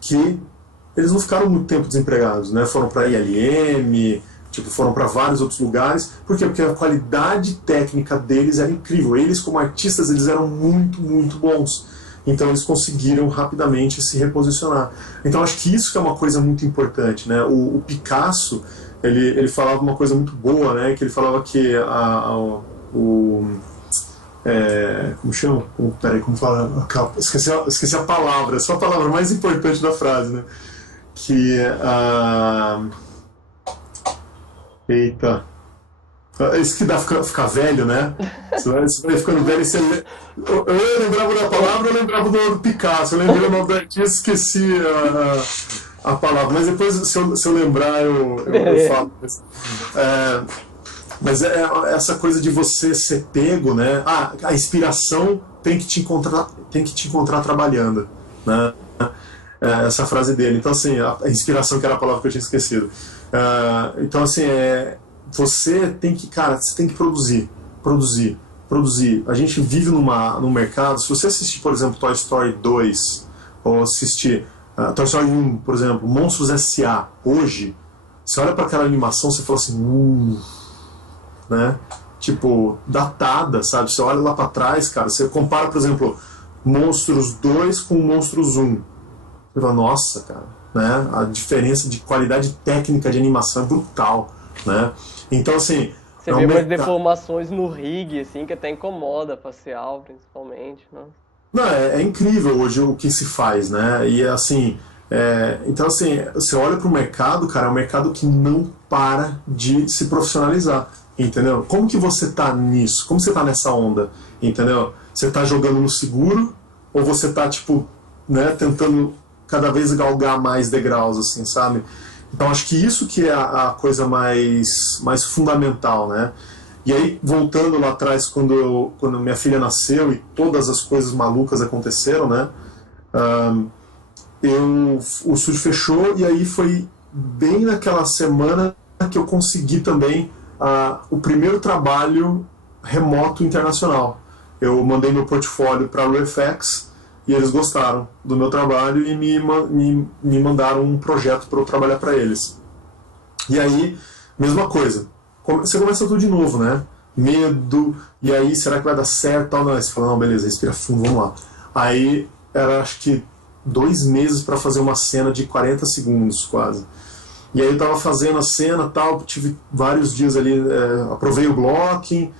que eles não ficaram muito tempo desempregados, né? Foram para ILM, tipo, foram para vários outros lugares. Por quê? Porque a qualidade técnica deles era incrível. Eles, como artistas, eles eram muito, muito bons. Então eles conseguiram rapidamente se reposicionar. Então acho que isso que é uma coisa muito importante, né? O Picasso, ele falava uma coisa muito boa, né? Que ele falava que como chama? Peraí, como fala? Esqueci a palavra, só a palavra mais importante da frase, né? Que eita. Isso que dá ficar velho, né? Você vai ficando velho e você. Eu lembrava da palavra, eu lembrava do Picasso. Eu lembrei o nome do artista, esqueci a palavra. Mas depois, se eu lembrar, eu falo. Mas é essa coisa de você ser pego, né? A inspiração tem que te encontrar trabalhando, né? Essa frase dele. Então, assim, a inspiração, que era a palavra que eu tinha esquecido. Então, assim, você tem que produzir. A gente vive num mercado. Se você assistir, por exemplo, Toy Story 2, ou assistir Toy Story 1, por exemplo, Monstros S.A., hoje, você olha para aquela animação, você fala assim, né? Tipo, datada, sabe? Você olha lá para trás, cara, você compara, por exemplo, Monstros 2 com Monstros 1. Você fala, nossa, cara, né? A diferença de qualidade técnica de animação é brutal, né? Então, assim... Você vê umas deformações no rig, assim, que até incomoda a facial, principalmente, né? Não, é incrível hoje o que se faz, né? E, assim... então, assim, você olha para o mercado, cara, é um mercado que não para de se profissionalizar, entendeu? Como que você tá nisso? Como você tá nessa onda, entendeu? Você tá jogando no seguro ou você tá, tipo, né, tentando cada vez galgar mais degraus, assim, sabe? Então acho que isso que é a coisa mais fundamental, né? E aí, voltando lá atrás, quando minha filha nasceu e todas as coisas malucas aconteceram, né? O estúdio fechou e aí foi bem naquela semana que eu consegui também o primeiro trabalho remoto internacional. Eu mandei meu portfólio para a ReFX e eles gostaram do meu trabalho e me mandaram um projeto para eu trabalhar para eles. E aí, mesma coisa. Você começa tudo de novo, né? Medo, e aí, será que vai dar certo? Não, você fala, não, beleza, respira fundo, vamos lá. Aí, era acho que 2 meses para fazer uma cena de 40 segundos, quase. E aí eu tava fazendo a cena e tal, tive vários dias ali, aprovei o blocking,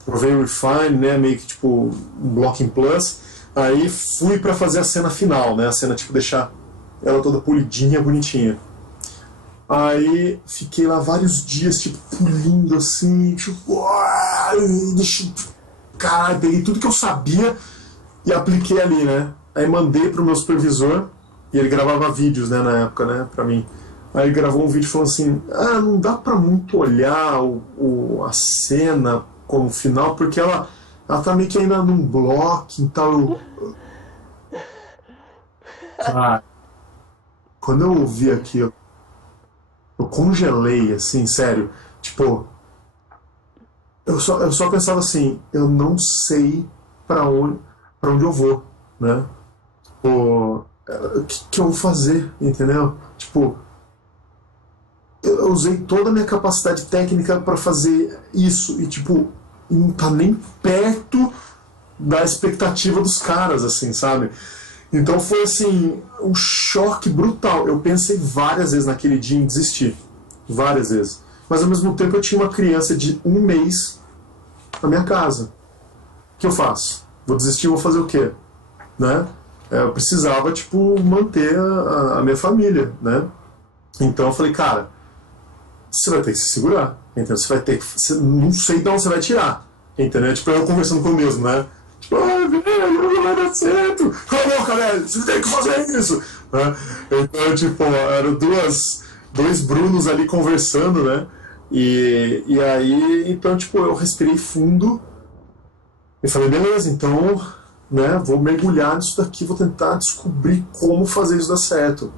aprovei o refine, né, meio que tipo um blocking plus. Aí fui para fazer a cena final, né, a cena tipo deixar ela toda polidinha, bonitinha. Aí fiquei lá vários dias, tipo, pulindo assim, tipo, caralho, peguei tudo que eu sabia e apliquei ali, né. Aí mandei pro meu supervisor, e ele gravava vídeos, né, na época, né, pra mim. Aí ele gravou um vídeo falando assim, não dá pra muito olhar a cena como final, porque ela tá meio que ainda num bloco e tal. Cara, quando eu ouvi aquilo, eu congelei, assim, sério. Tipo, eu só pensava assim, eu não sei pra onde eu vou, né? O que eu vou fazer, entendeu? Tipo, eu usei toda a minha capacidade técnica para fazer isso e, tipo, não tá nem perto da expectativa dos caras, assim, sabe? Então foi, assim, um choque brutal. Eu pensei várias vezes naquele dia em desistir. Várias vezes. Mas, ao mesmo tempo, eu tinha uma criança de 1 mês na minha casa. O que eu faço? Vou desistir, vou fazer o quê? Né? Eu precisava, tipo, manter a minha família, né? Então eu falei, cara, você vai ter que se segurar, entendeu? Você vai ter que... não sei de onde você vai tirar, entendeu? Tipo, eu conversando comigo mesmo, né? Tipo, velho, não vai dar certo. Cala a boca, velho, você tem que fazer isso. Né? Então, tipo, eram dois Brunos ali conversando, né? E aí, então, tipo, eu respirei fundo e falei, beleza, então né? Vou mergulhar nisso daqui, vou tentar descobrir como fazer isso dar certo.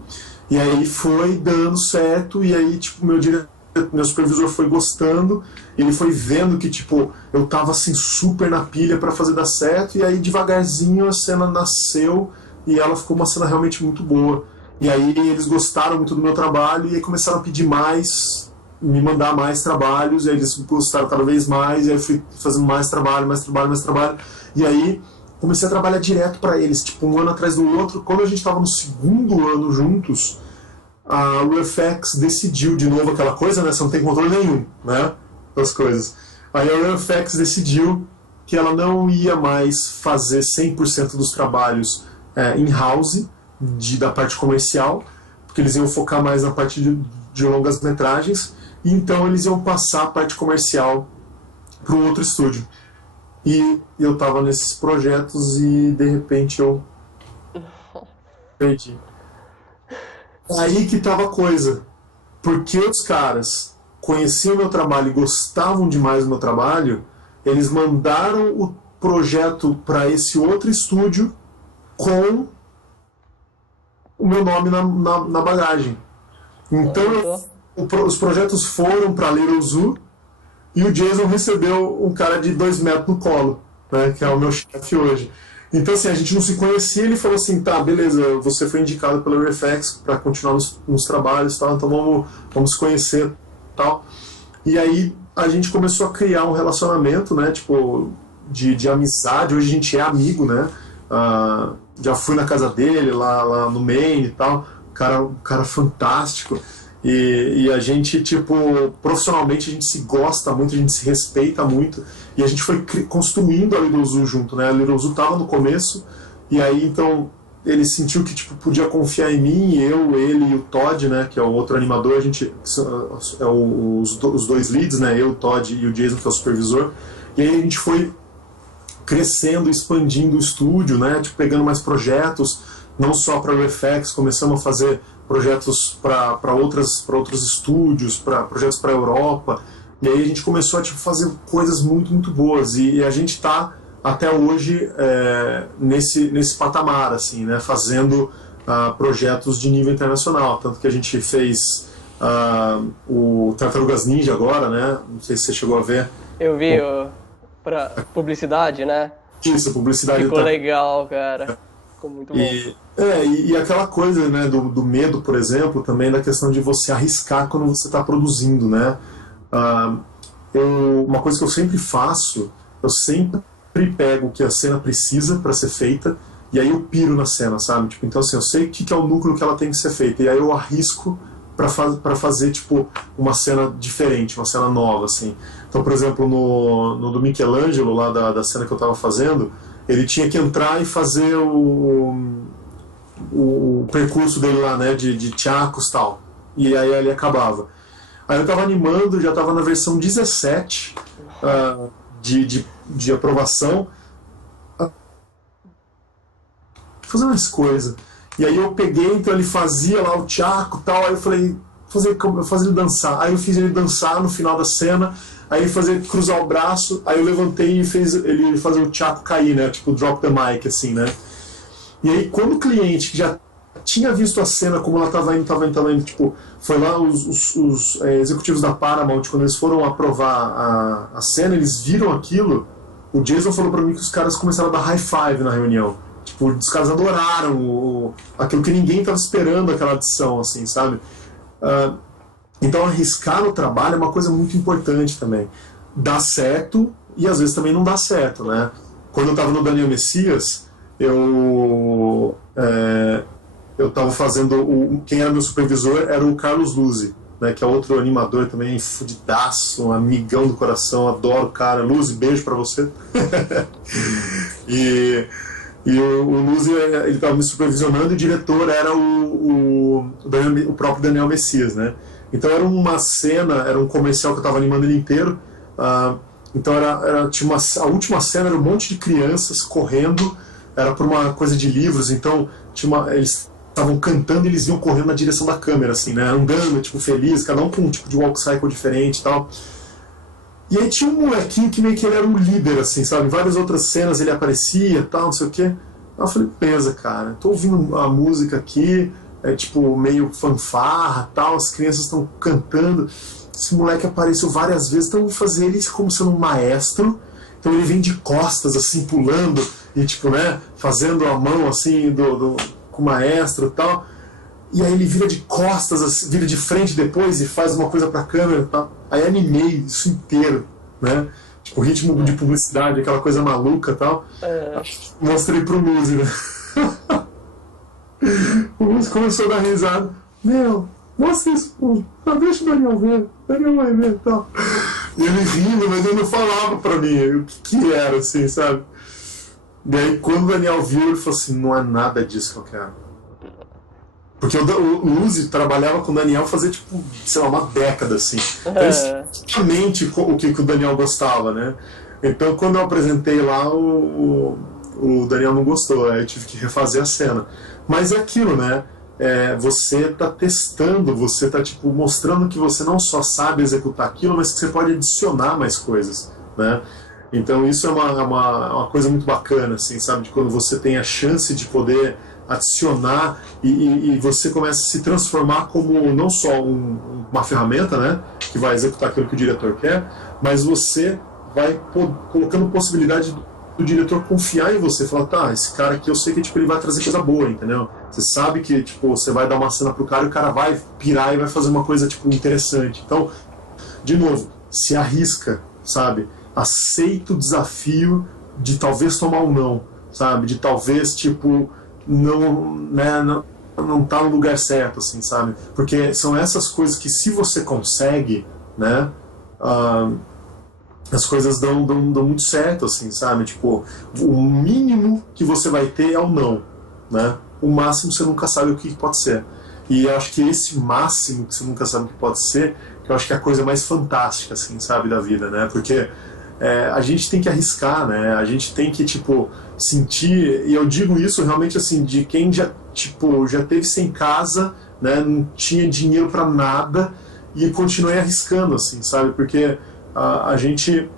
E aí foi dando certo, e aí, tipo, meu supervisor foi gostando, ele foi vendo que, tipo, eu tava, assim, super na pilha para fazer dar certo, e aí, devagarzinho, a cena nasceu, e ela ficou uma cena realmente muito boa. E aí, eles gostaram muito do meu trabalho, e aí começaram a pedir mais, me mandar mais trabalhos, e aí eles gostaram cada vez mais, e aí eu fui fazendo mais trabalho, e aí comecei a trabalhar direto para eles, tipo, um ano atrás do outro. Quando a gente estava no segundo ano juntos, a RealFX decidiu de novo aquela coisa, né? Você não tem controle nenhum, né? Das coisas. Aí a RealFX decidiu que ela não ia mais fazer 100% dos trabalhos in-house, da parte comercial, porque eles iam focar mais na parte de longas metragens, e então eles iam passar a parte comercial para um outro estúdio. E eu tava nesses projetos e de repente eu perdi. Aí que tava a coisa. Porque os caras conheciam o meu trabalho e gostavam demais do meu trabalho, eles mandaram o projeto para esse outro estúdio com o meu nome na bagagem. Então os projetos foram para Little Zoo, e o Jason recebeu um cara de 2 metros no colo, né, que é o meu chefe hoje. Então, assim, a gente não se conhecia, ele falou assim, tá, beleza, você foi indicado pela RealFX para continuar nos trabalhos, tal, então vamos se conhecer, tal. E aí a gente começou a criar um relacionamento, né, tipo, de amizade. Hoje a gente é amigo, né, já fui na casa dele, lá no Maine e tal, um cara fantástico. E a gente, tipo, profissionalmente a gente se gosta muito, a gente se respeita muito, e a gente foi construindo a Little Zoo junto, né? A Little Zoo tava no começo, e aí então ele sentiu que, tipo, podia confiar em mim, ele e o Todd, né, que é o outro animador, a gente os dois leads, né, eu, o Todd e o Jason, que é o supervisor, e aí a gente foi crescendo, expandindo o estúdio, né, tipo, pegando mais projetos, não só para o RealFX, começamos a fazer projetos para outros estúdios, projetos para a Europa, e aí a gente começou a, tipo, fazer coisas muito, muito boas, e a gente está até hoje nesse patamar, assim, né, fazendo projetos de nível internacional, tanto que a gente fez o Tartarugas Ninja agora, né, não sei se você chegou a ver. Eu vi para publicidade, né? Isso, publicidade. Ficou legal, cara. Ficou muito bom. E aquela coisa, né, do medo, por exemplo, também da questão de você arriscar quando você está produzindo, né? Uma coisa que eu sempre faço, eu sempre pego o que a cena precisa para ser feita, e aí eu piro na cena, sabe? Tipo, então, assim, eu sei o que é o núcleo que ela tem que ser feita, e aí eu arrisco para fazer, tipo, uma cena diferente, uma cena nova, assim. Então, por exemplo, no do Michelangelo, lá da cena que eu estava fazendo, ele tinha que entrar e fazer o percurso dele lá, né, de tchacos e tal. E aí ele acabava. Aí eu tava animando, já tava na versão 17 de aprovação, fazendo mais coisa. E aí eu peguei, então ele fazia lá o tchaco e tal, aí eu falei, fazer ele dançar. Aí eu fiz ele dançar no final da cena, aí ele fazia cruzar o braço, aí eu levantei e fez ele fazer o tchaco cair, né, tipo drop the mic, assim, né. E aí quando o cliente que já tinha visto a cena, como ela tava indo, tipo, foi lá os executivos da Paramount, quando eles foram aprovar a cena, eles viram aquilo, o Jason falou pra mim que os caras começaram a dar high five na reunião. Tipo, os caras adoraram aquilo que ninguém tava esperando, aquela adição, assim, sabe? Então arriscar no trabalho é uma coisa muito importante também. Dá certo e às vezes também não dá certo, né? Quando eu tava no Daniel Messias, eu tava fazendo, quem era meu supervisor era o Carlos Luzzi, né, que é outro animador também, fudidaço, um amigão do coração, adoro o cara. Luzzi, beijo pra você. E o Luzzi, ele tava me supervisionando, e o diretor era o próprio Daniel Messias, né. Então era uma cena, era um comercial que eu tava animando ele inteiro. Então a última cena era um monte de crianças correndo, era por uma coisa de livros, então eles estavam cantando e eles iam correndo na direção da câmera, assim, né, andando, tipo, feliz, cada um com um tipo de walk cycle diferente e tal. E aí tinha um molequinho que meio que ele era um líder, assim, sabe? Em várias outras cenas ele aparecia e tal, não sei o quê. Aí eu falei, beleza, cara, tô ouvindo a música aqui, é tipo meio fanfarra tal, as crianças estão cantando. Esse moleque apareceu várias vezes, então eu vou fazer ele como sendo um maestro. Então ele vem de costas, assim, pulando e, tipo, né, fazendo a mão, assim, com o maestro e tal. E aí ele vira de costas, assim, vira de frente depois e faz uma coisa pra câmera e tal. Aí animei isso inteiro, né? Tipo, ritmo de publicidade, aquela coisa maluca e tal. Mostrei pro Luzi, né? O Luzi começou a dar risada. Meu, mostra isso, pô. Deixa o Daniel ver. O Daniel vai ver e tal. E ele rindo, mas ele não falava pra mim o que era, assim, sabe? E aí, quando o Daniel viu, ele falou assim, não é nada disso que eu quero. Porque o Luzi trabalhava com o Daniel fazia, tipo, sei lá, uma década, assim. Então, exatamente o que o Daniel gostava, né? Então, quando eu apresentei lá, o Daniel não gostou, aí eu tive que refazer a cena. Mas é aquilo, né? Você tá testando, você tá, tipo, mostrando que você não só sabe executar aquilo, mas que você pode adicionar mais coisas, né? Então, isso é uma coisa muito bacana, assim, sabe? De quando você tem a chance de poder adicionar e você começa a se transformar como não só uma ferramenta, né, que vai executar aquilo que o diretor quer, mas você vai colocando possibilidade do diretor confiar em você, falar, tá, esse cara aqui eu sei que tipo, ele vai trazer coisa boa, entendeu? Você sabe que tipo, você vai dar uma cena pro cara e o cara vai pirar e vai fazer uma coisa tipo, interessante. Então, de novo, se arrisca, sabe? Aceita o desafio de talvez tomar um não, sabe? De talvez, tipo, não tá no lugar certo, assim, sabe? Porque são essas coisas que, se você consegue, né, as coisas dão muito certo, assim, sabe? Tipo, o mínimo que você vai ter é o não, né? O máximo você nunca sabe o que pode ser. E eu acho que esse máximo que você nunca sabe o que pode ser, que eu acho que é a coisa mais fantástica, assim, sabe, da vida, né? Porque a gente tem que arriscar, né? A gente tem que, tipo, sentir, e eu digo isso realmente, assim, de quem já teve sem casa, né? Não tinha dinheiro pra nada e continuei arriscando, assim, sabe? Porque a gente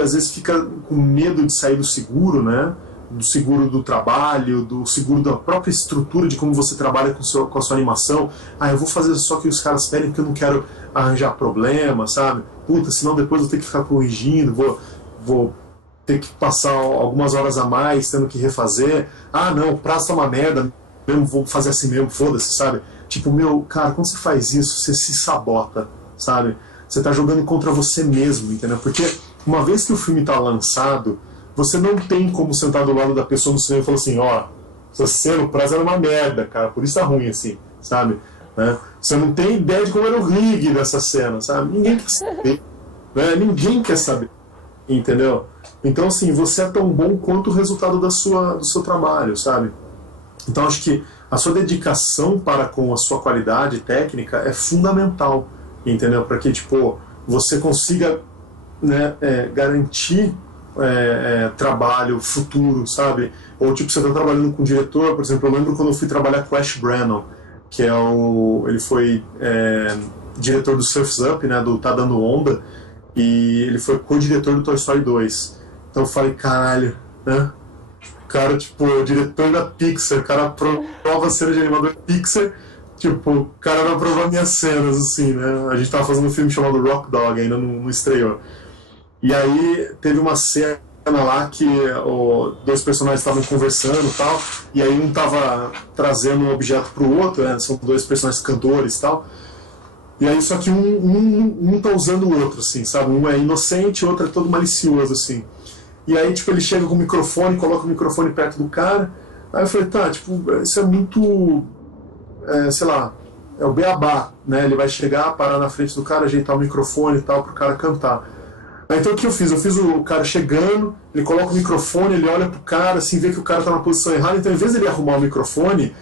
às vezes fica com medo de sair do seguro, né? Do seguro do trabalho, do seguro da própria estrutura de como você trabalha com a sua animação. Eu vou fazer só o que os caras pedem porque eu não quero arranjar problema, sabe? Puta, senão depois eu vou ter que ficar corrigindo, vou ter que passar algumas horas a mais tendo que refazer. Não, o prazo tá uma merda, mesmo, vou fazer assim mesmo, foda-se, sabe? Tipo, cara, quando você faz isso, você se sabota, sabe? Você tá jogando contra você mesmo, entendeu? Porque uma vez que o filme tá lançado, você não tem como sentar do lado da pessoa no cinema e falar assim, essa cena, o prazo era uma merda, cara, por isso tá ruim, assim, sabe? Né? Você não tem ideia de como era o rig dessa cena, sabe? Ninguém quer saber, né? Ninguém quer saber, entendeu? Então, assim, você é tão bom quanto o resultado do seu trabalho, sabe? Então, acho que a sua dedicação para com a sua qualidade técnica é fundamental, entendeu? Para que, tipo, você consiga, né, garantir trabalho futuro, sabe? Ou tipo, você está trabalhando com um diretor, por exemplo, eu lembro quando eu fui trabalhar com o Ash Brannon, que ele foi diretor do Surf's Up, né, do Tá Dando Onda, e ele foi co-diretor do Toy Story 2. Então eu falei, caralho, né? O cara, tipo, o diretor da Pixar, o cara aprova a cena de animador Pixar, tipo, o cara vai aprovar minhas cenas, assim, né? A gente tava fazendo um filme chamado Rock Dog, ainda não estreou. E aí teve uma cena lá que dois personagens estavam conversando e tal, e aí um tava trazendo um objeto pro outro, né? São dois personagens cantores e tal, e aí só que um tá usando o outro, assim, sabe? Um é inocente, o outro é todo malicioso, assim. E aí, tipo, ele chega com o microfone, coloca o microfone perto do cara, aí eu falei, tá, tipo, isso é muito, sei lá, é o beabá, né? Ele vai chegar, parar na frente do cara, ajeitar o microfone e tal, pro cara cantar. Então o que eu fiz? Eu fiz o cara chegando, ele coloca o microfone, ele olha pro cara, assim, vê que o cara tá na posição errada, então ao invés de ele arrumar o microfone,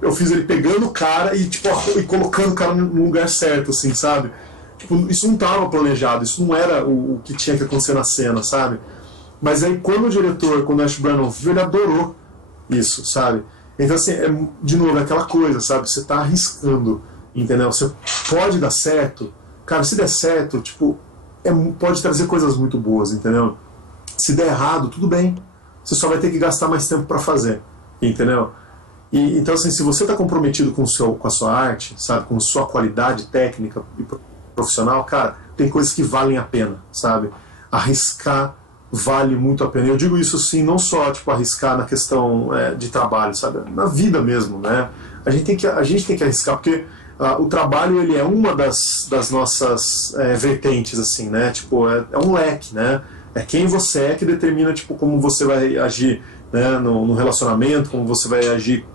eu fiz ele pegando o cara e, tipo, e colocando o cara no lugar certo, assim, sabe? Tipo, isso não tava planejado, isso não era o que tinha que acontecer na cena, sabe? Mas aí quando o Ash Brannon viu, ele adorou isso, sabe? Então assim, de novo, é aquela coisa, sabe? Você tá arriscando, entendeu? Você pode dar certo, cara, se der certo, tipo, pode trazer coisas muito boas, entendeu? Se der errado, tudo bem. Você só vai ter que gastar mais tempo para fazer, entendeu? Então, assim, se você está comprometido com a sua arte, sabe, com sua qualidade técnica e profissional, cara, tem coisas que valem a pena, sabe? Arriscar vale muito a pena. Eu digo isso, assim, não só, tipo, arriscar na questão de trabalho, sabe? Na vida mesmo, né? A gente tem que arriscar, porque o trabalho, ele é uma das nossas vertentes, assim, né? Tipo, é um leque, né? É quem você é que determina, tipo, como você vai agir, né, no relacionamento, como você vai agir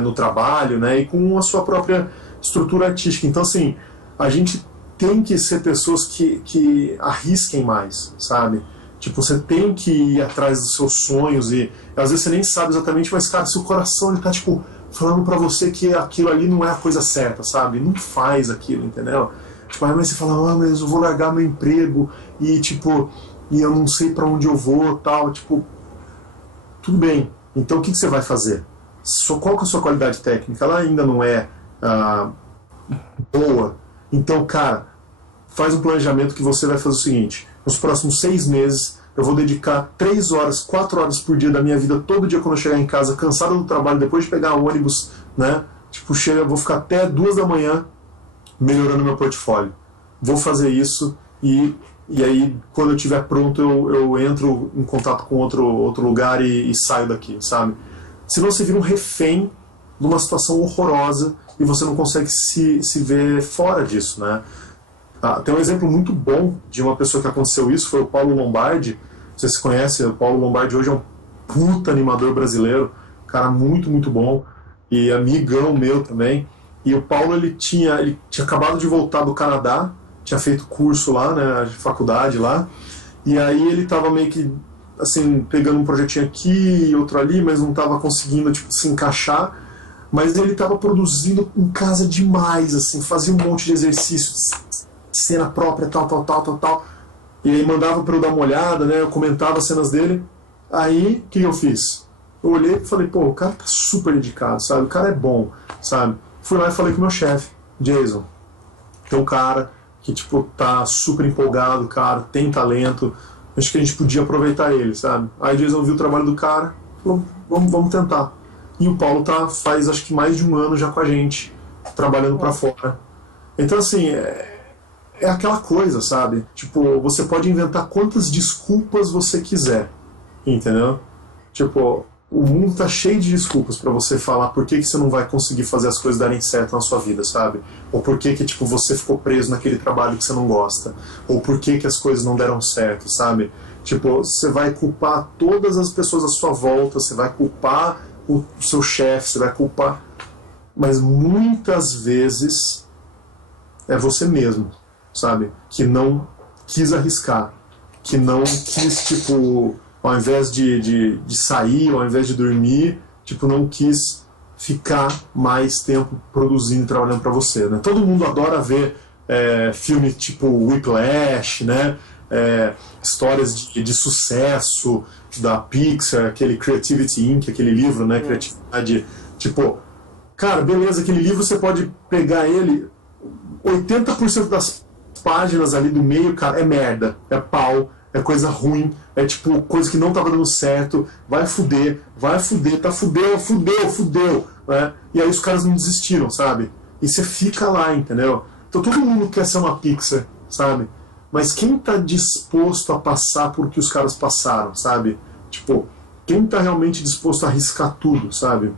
no trabalho, né, e com a sua própria estrutura artística. Então, assim, a gente tem que ser pessoas que arrisquem mais, sabe? Tipo, você tem que ir atrás dos seus sonhos e às vezes você nem sabe exatamente, mas, cara, seu coração, ele tá, tipo, falando pra você que aquilo ali não é a coisa certa, sabe? Não faz aquilo, entendeu? Tipo, aí você fala, mas eu vou largar meu emprego e, tipo, e eu não sei pra onde eu vou, tal, tipo, tudo bem. Então o que você vai fazer? Qual que é a sua qualidade técnica? Ela ainda não é boa. Então, cara, faz um planejamento que você vai fazer o seguinte: nos próximos 6 meses eu vou dedicar 3 horas, 4 horas por dia da minha vida, todo dia quando eu chegar em casa, cansado do trabalho, depois de pegar ônibus, né? Tipo, eu vou ficar até 2 da manhã melhorando meu portfólio. Vou fazer isso e aí, quando eu estiver pronto, eu entro em contato com outro lugar e saio daqui, sabe? Senão você vira um refém de uma situação horrorosa e você não consegue se ver fora disso, né? Tem um exemplo muito bom de uma pessoa que aconteceu isso, foi o Paulo Lombardi. Você se conhece, o Paulo Lombardi hoje é um puta animador brasileiro, cara muito, muito bom, e amigão meu também. E o Paulo, ele tinha acabado de voltar do Canadá, tinha feito curso lá, né, de faculdade lá, e aí ele tava meio que, assim, pegando um projetinho aqui e outro ali, mas não tava conseguindo, tipo, se encaixar, mas ele tava produzindo em casa demais, assim, fazia um monte de exercícios, cena própria, tal, e aí mandava pra eu dar uma olhada, né, eu comentava as cenas dele. Aí, o que eu fiz? Eu olhei e falei, pô, o cara tá super dedicado, sabe, o cara é bom, sabe. Fui lá e falei com o meu chefe, Jason, tem um cara que, tipo, tá super empolgado, cara, tem talento, acho que a gente podia aproveitar ele, sabe. Aí Jason viu o trabalho do cara, falou, vamos tentar. E o Paulo faz, acho que mais de 1 ano já com a gente, trabalhando pra fora. Então, assim, é aquela coisa, sabe? Tipo, você pode inventar quantas desculpas você quiser, entendeu? Tipo, o mundo tá cheio de desculpas pra você falar por que você não vai conseguir fazer as coisas darem certo na sua vida, sabe? Ou por que tipo, você ficou preso naquele trabalho que você não gosta. Ou por que as coisas não deram certo, sabe? Tipo, você vai culpar todas as pessoas à sua volta, você vai culpar o seu chefe, você vai culpar... Mas muitas vezes é você mesmo, sabe? Que não quis arriscar, que não quis, tipo, ao invés de sair, ao invés de dormir, tipo, não quis ficar mais tempo produzindo e trabalhando para você, né? Todo mundo adora ver filme tipo Whiplash, né? Histórias de sucesso da Pixar, aquele Creativity Inc., aquele livro, né? Criatividade, tipo, cara, beleza, aquele livro você pode pegar ele, 80% das páginas ali do meio, cara, é merda, é pau, é coisa ruim, é tipo coisa que não tava dando certo, vai fuder, tá fudeu, né? E aí os caras não desistiram, sabe? E você fica lá, entendeu? Então todo mundo quer ser uma Pixar, sabe? Mas quem tá disposto a passar por que os caras passaram, sabe? Tipo, quem tá realmente disposto a arriscar tudo, sabe?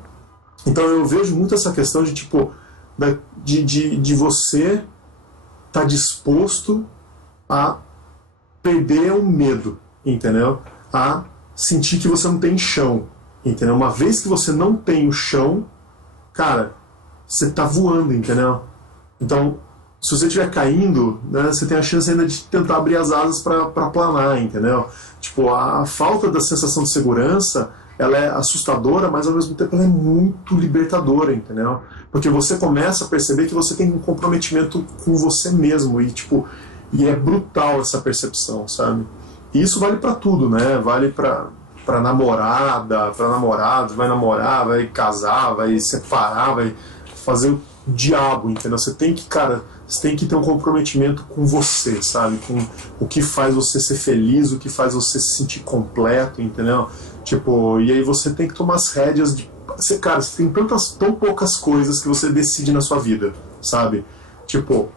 Então eu vejo muito essa questão de, tipo, de você tá disposto a perder o medo, entendeu? A sentir que você não tem chão, entendeu? Uma vez que você não tem o chão, cara, você tá voando, entendeu? Então, se você estiver caindo, né, você tem a chance ainda de tentar abrir as asas para planar, entendeu? Tipo, a falta da sensação de segurança, ela é assustadora, mas ao mesmo tempo ela é muito libertadora, entendeu? Porque você começa a perceber que você tem um comprometimento com você mesmo e, tipo, e é brutal essa percepção, sabe? E isso vale pra tudo, né? Vale pra namorada, pra namorado, vai namorar, vai casar, vai separar, vai fazer o diabo, entendeu? Você tem que, cara, você tem que ter um comprometimento com você, sabe? Com o que faz você ser feliz, o que faz você se sentir completo, entendeu? Tipo, e aí você tem que tomar as rédeas de... Cara, você tem tão poucas coisas que você decide na sua vida, sabe? Tipo,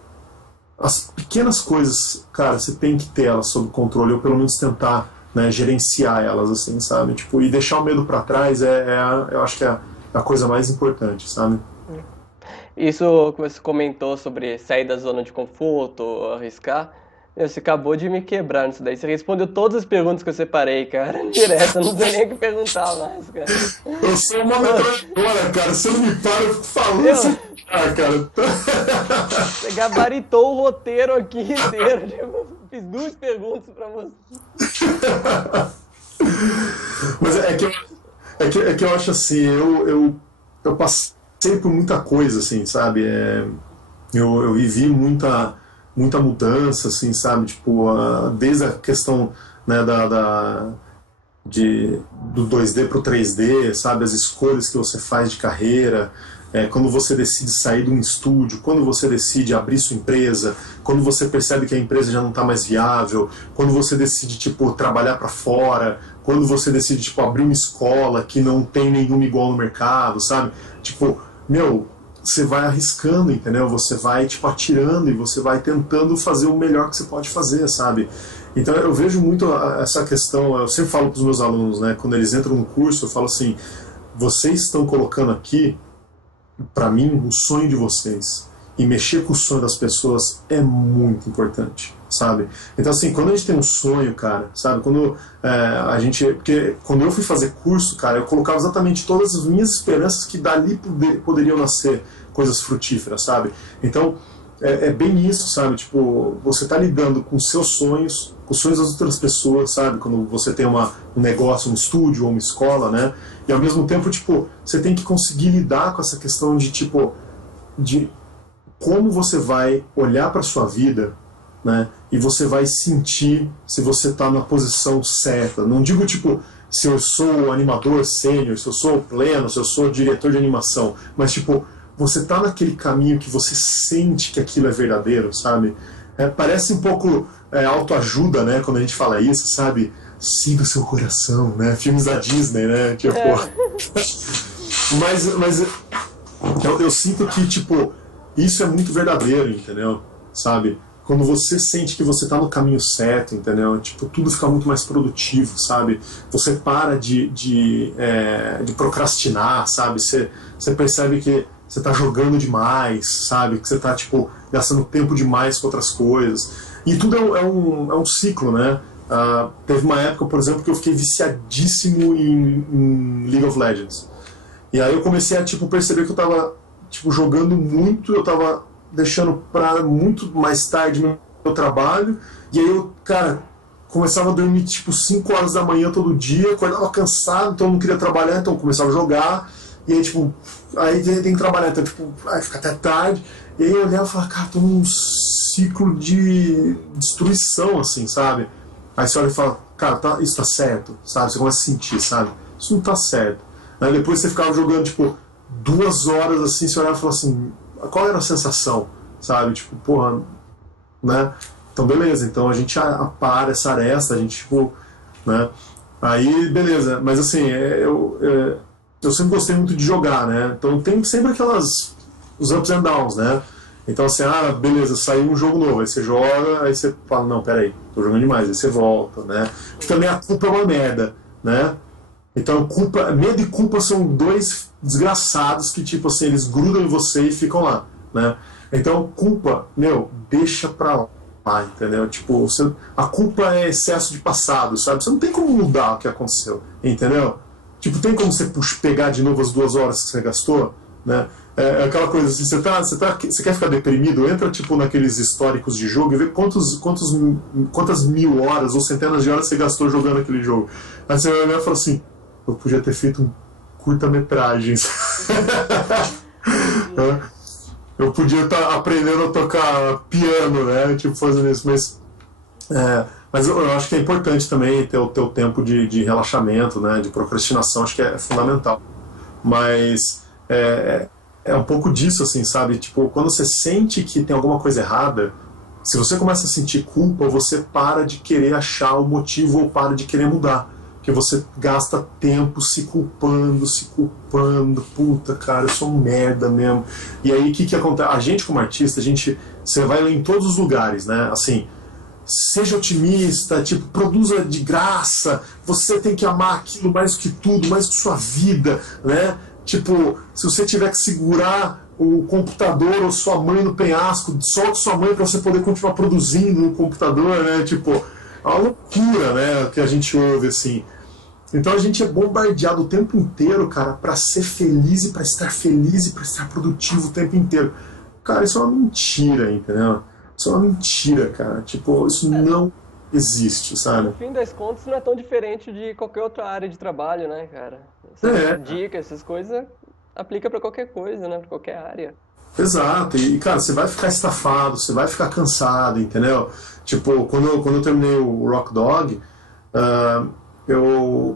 as pequenas coisas, cara, você tem que ter elas sob controle, ou pelo menos tentar, né, gerenciar elas, assim, sabe? Tipo, e deixar o medo pra trás eu acho que é a coisa mais importante, sabe? Isso que você comentou sobre sair da zona de conforto, arriscar, você acabou de me quebrar nisso daí. Você respondeu todas as perguntas que eu separei, cara, direto, eu não sei nem o que perguntar mais, cara. Eu sou uma metralhadora, cara, você não me para, eu fico falando assim. Ah, cara. Você gabaritou o roteiro aqui inteiro. Tipo, fiz 2 perguntas pra você. Mas é que eu acho assim, eu passei por muita coisa, assim, sabe? Eu vivi muita mudança, assim, sabe? Tipo, desde a questão, né, do 2D pro 3D, sabe? As escolhas que você faz de carreira, quando você decide sair de um estúdio, quando você decide abrir sua empresa, quando você percebe que a empresa já não está mais viável, quando você decide, tipo, trabalhar para fora, quando você decide, tipo, abrir uma escola que não tem nenhuma igual no mercado, sabe? Tipo, meu, você vai arriscando, entendeu? Você vai, tipo, atirando e você vai tentando fazer o melhor que você pode fazer, sabe? Então eu vejo muito essa questão, eu sempre falo para os meus alunos, né, quando eles entram no curso, eu falo assim, vocês estão colocando aqui, para mim, o sonho de vocês. E mexer com o sonho das pessoas é muito importante, sabe? Então, assim, quando a gente tem um sonho, cara, sabe? Quando porque quando eu fui fazer curso, cara, eu colocava exatamente todas as minhas esperanças que dali poderiam nascer coisas frutíferas, sabe? Então, é bem isso, sabe? Tipo, você tá lidando com seus sonhos, com os sonhos das outras pessoas, sabe? Quando você tem um negócio, um estúdio ou uma escola, né? E ao mesmo tempo, tipo, você tem que conseguir lidar com essa questão de, tipo, de como você vai olhar para sua vida, né? E você vai sentir se você tá na posição certa. Não digo, tipo, se eu sou animador sênior, se eu sou pleno, se eu sou diretor de animação, mas, tipo, você tá naquele caminho que você sente que aquilo é verdadeiro, sabe? Parece um pouco autoajuda, né, quando a gente fala isso, sabe? Siga o seu coração, né? Filmes da Disney, né? Tipo... mas eu sinto que, tipo, isso é muito verdadeiro, entendeu? Sabe? Quando você sente que você tá no caminho certo, entendeu? Tipo, tudo fica muito mais produtivo, sabe? Você para de procrastinar, sabe? Você percebe que você tá jogando demais, sabe? Que você tá, tipo, gastando tempo demais com outras coisas. E tudo é um ciclo, né? Teve uma época, por exemplo, que eu fiquei viciadíssimo em League of Legends. E aí eu comecei a, tipo, perceber que eu tava, tipo, jogando muito, eu tava deixando pra muito mais tarde meu trabalho. E aí eu, cara, começava a dormir, tipo, 5 horas da manhã todo dia, acordava cansado, então eu não queria trabalhar, então eu começava a jogar. E aí, tipo, aí tem que trabalhar, então, tipo, aí fica até tarde. E aí eu olhava e falava, cara, tô num ciclo de destruição, assim, sabe? Aí você olha e fala, cara, isso tá certo, sabe? Você começa a sentir, sabe? Isso não tá certo. Aí depois você ficava jogando, tipo, 2 horas, assim, você olhava e falava assim, qual era a sensação, sabe? Tipo, porra, né? Então, beleza, então a gente apara essa aresta, a gente, tipo, né? Aí, beleza, mas assim, eu sempre gostei muito de jogar, né? Então tem sempre os ups and downs, né? Então assim, beleza, saiu um jogo novo, aí você joga, aí você fala, não, peraí, tô jogando demais, aí você volta, né? Porque também a culpa é uma merda, né? Então medo e culpa são 2 desgraçados que, tipo assim, eles grudam em você e ficam lá, né? Então culpa, deixa pra lá, entendeu? Tipo, a culpa é excesso de passado, sabe? Você não tem como mudar o que aconteceu, entendeu? Tipo, tem como você pegar de novo as 2 horas que você gastou, né? É aquela coisa assim, você quer ficar deprimido, entra tipo naqueles históricos de jogo e vê quantas mil horas ou centenas de horas você gastou jogando aquele jogo. Aí você vai olhar e fala assim, eu podia ter feito um curta-metragens. Eu podia estar aprendendo a tocar piano, né? Tipo, fazendo isso, mas eu acho que é importante também ter o teu tempo de relaxamento, né? De procrastinação, acho que é fundamental. Mas é um pouco disso, assim, sabe? Tipo, quando você sente que tem alguma coisa errada, se você começa a sentir culpa, você para de querer achar o motivo ou para de querer mudar. Porque você gasta tempo se culpando. Puta, cara, eu sou um merda mesmo. E aí, o que que acontece? A gente, como artista, você vai ler em todos os lugares, né? Assim, seja otimista, tipo, produza de graça, você tem que amar aquilo mais que tudo, mais que sua vida, né? Tipo, se você tiver que segurar o computador ou sua mãe no penhasco, solte sua mãe para você poder continuar produzindo no computador, né? Tipo, é uma loucura, né? Que a gente ouve assim. Então a gente é bombardeado o tempo inteiro, cara, para ser feliz e para estar feliz e para estar produtivo o tempo inteiro. Cara, isso é uma mentira, entendeu? Isso é uma mentira, cara. Tipo, isso não existe, sabe? No fim das contas, não é tão diferente de qualquer outra área de trabalho, né, cara? Essas É, dicas, essas coisas, aplica pra qualquer coisa, né? Pra qualquer área. exato. E, cara, você vai ficar estafado, você vai ficar cansado, entendeu? Tipo, quando eu terminei o Rock Dog, ah,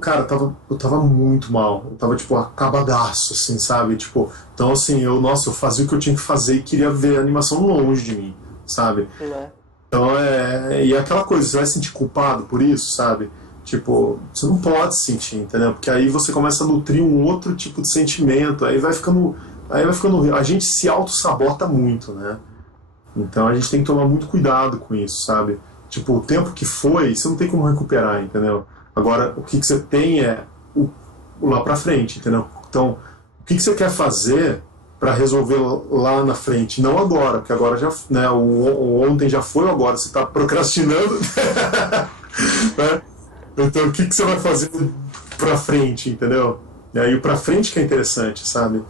cara, eu tava muito mal. Eu tava, tipo, acabadaço, assim, sabe? Tipo, então, assim, nossa, eu fazia o que eu tinha que fazer e queria ver a animação longe de mim, sabe? Né? Então e é aquela coisa, você vai se sentir culpado por isso, sabe? Tipo, você não pode se sentir, entendeu? Porque aí você começa a nutrir um outro tipo de sentimento, aí vai ficando, a gente se auto-sabota muito, né? Então a gente tem que tomar muito cuidado com isso, sabe? Tipo, o tempo que foi, você não tem como recuperar, entendeu? Agora, o que você tem é o lá pra frente, entendeu? Então, o que você quer fazer para resolver lá na frente? Não agora, porque agora já, né, o ontem já foi, agora você está procrastinando, né? Então, o que você vai fazer pra frente, entendeu? E aí, o pra frente que é interessante, sabe?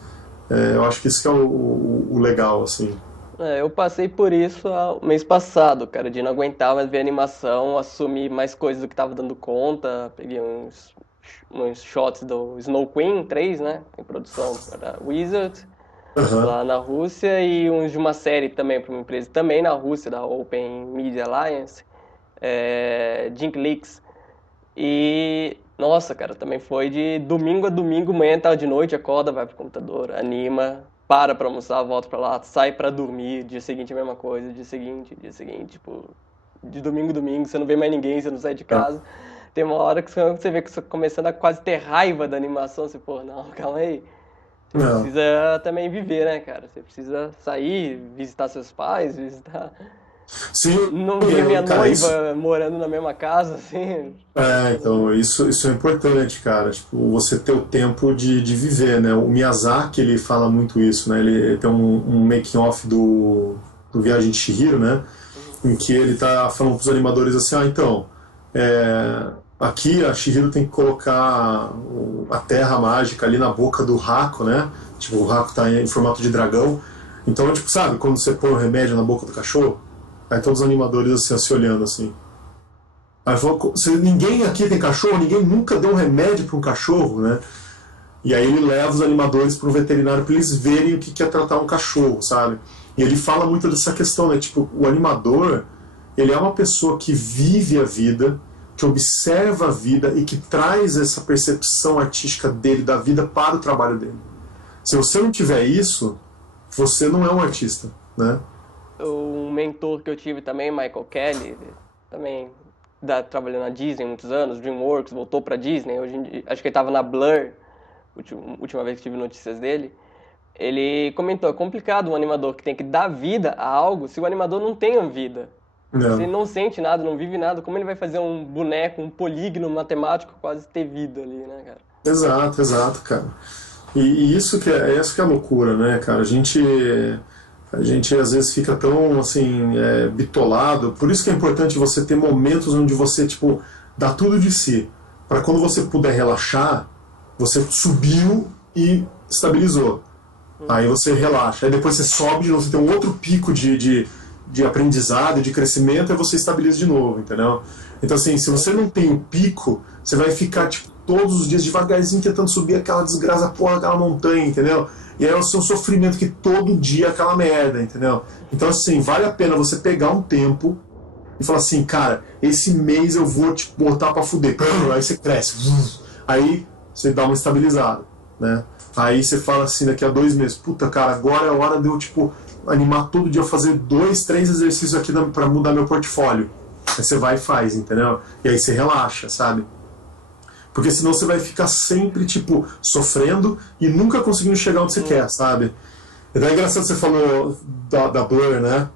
Eu acho que isso que é o legal, assim. É, eu passei por isso mês passado, cara, de não aguentar mais ver animação, assumir mais coisas do que tava dando conta, peguei uns shots do Snow Queen 3, né, em produção para Wizard, Aham. lá na Rússia, e uns de uma série também para uma empresa também na Rússia, da Open Media Alliance, Jink Leaks. E, nossa, cara, também foi de domingo a domingo, manhã, tarde, de noite, acorda, vai pro computador, anima, pra almoçar, volta pra lá, sai pra dormir, dia seguinte a mesma coisa, dia seguinte, tipo, de domingo a domingo, você não vê mais ninguém, você não sai de casa. Tem uma hora que você vê que você tá começando a quase ter raiva da animação, você, pô, não, calma aí. Você Não. precisa também viver, né, cara? Você precisa sair, visitar seus pais, visitar. Sim, Não ver minha cara, isso. noiva morando na mesma casa, assim. Então, isso é importante, cara. Tipo, você ter o tempo de viver, né? O Miyazaki, ele fala muito isso, né? Ele tem um making-off do Viagem de Chihiro, né? Em que ele tá falando pros animadores assim, então, aqui a Chihiro tem que colocar a terra mágica ali na boca do Hako, né? Tipo, o Hako tá em formato de dragão. Então, tipo, sabe, quando você põe o remédio na boca do cachorro? Aí todos os animadores assim, se olhando assim. Aí falou, ninguém aqui tem cachorro, ninguém nunca deu um remédio para um cachorro, né? E aí ele leva os animadores para um veterinário para eles verem o que é tratar um cachorro, sabe? E ele fala muito dessa questão, né? Tipo, o animador, ele é uma pessoa que vive a vida, que observa a vida e que traz essa percepção artística dele, da vida, para o trabalho dele. Se você não tiver isso, você não é um artista, né? Um mentor que eu tive também, Michael Kelly, também trabalhou na Disney há muitos anos, DreamWorks, voltou pra Disney, hoje acho que ele estava na Blur, última vez que tive notícias dele. Ele comentou, é complicado um animador que tem que dar vida a algo se o animador não tem vida. Se ele Não. não sente nada, não vive nada, como ele vai fazer um boneco, um polígono matemático quase ter vida ali, né, cara? Exato, exato, cara. E isso que é loucura, né, cara? A gente às vezes fica tão assim bitolado. Por isso que é importante você ter momentos onde você tipo dá tudo de si, para quando você puder relaxar, você subiu e estabilizou. Aí você relaxa. Aí depois você sobe de novo, você tem um outro pico de aprendizado, de crescimento, e você estabiliza de novo, entendeu? Então assim, se você não tem o pico, você vai ficar tipo todos os dias devagarzinho tentando subir aquela desgraça, porra, aquela montanha, entendeu? E aí é o seu sofrimento que todo dia é aquela merda, entendeu? Então assim, vale a pena você pegar um tempo e falar assim, cara, esse mês eu vou te botar pra fuder. Aí você cresce. Aí você dá uma estabilizada, né? Aí você fala assim, daqui a 2 meses, puta, cara, agora é a hora de eu, tipo, animar todo dia, fazer 2, 3 exercícios aqui pra mudar meu portfólio. Aí você vai e faz, entendeu? E aí você relaxa, sabe? Porque senão você vai ficar sempre, tipo, sofrendo e nunca conseguindo chegar onde você quer, sabe? Então é engraçado que você falou da Blur, né?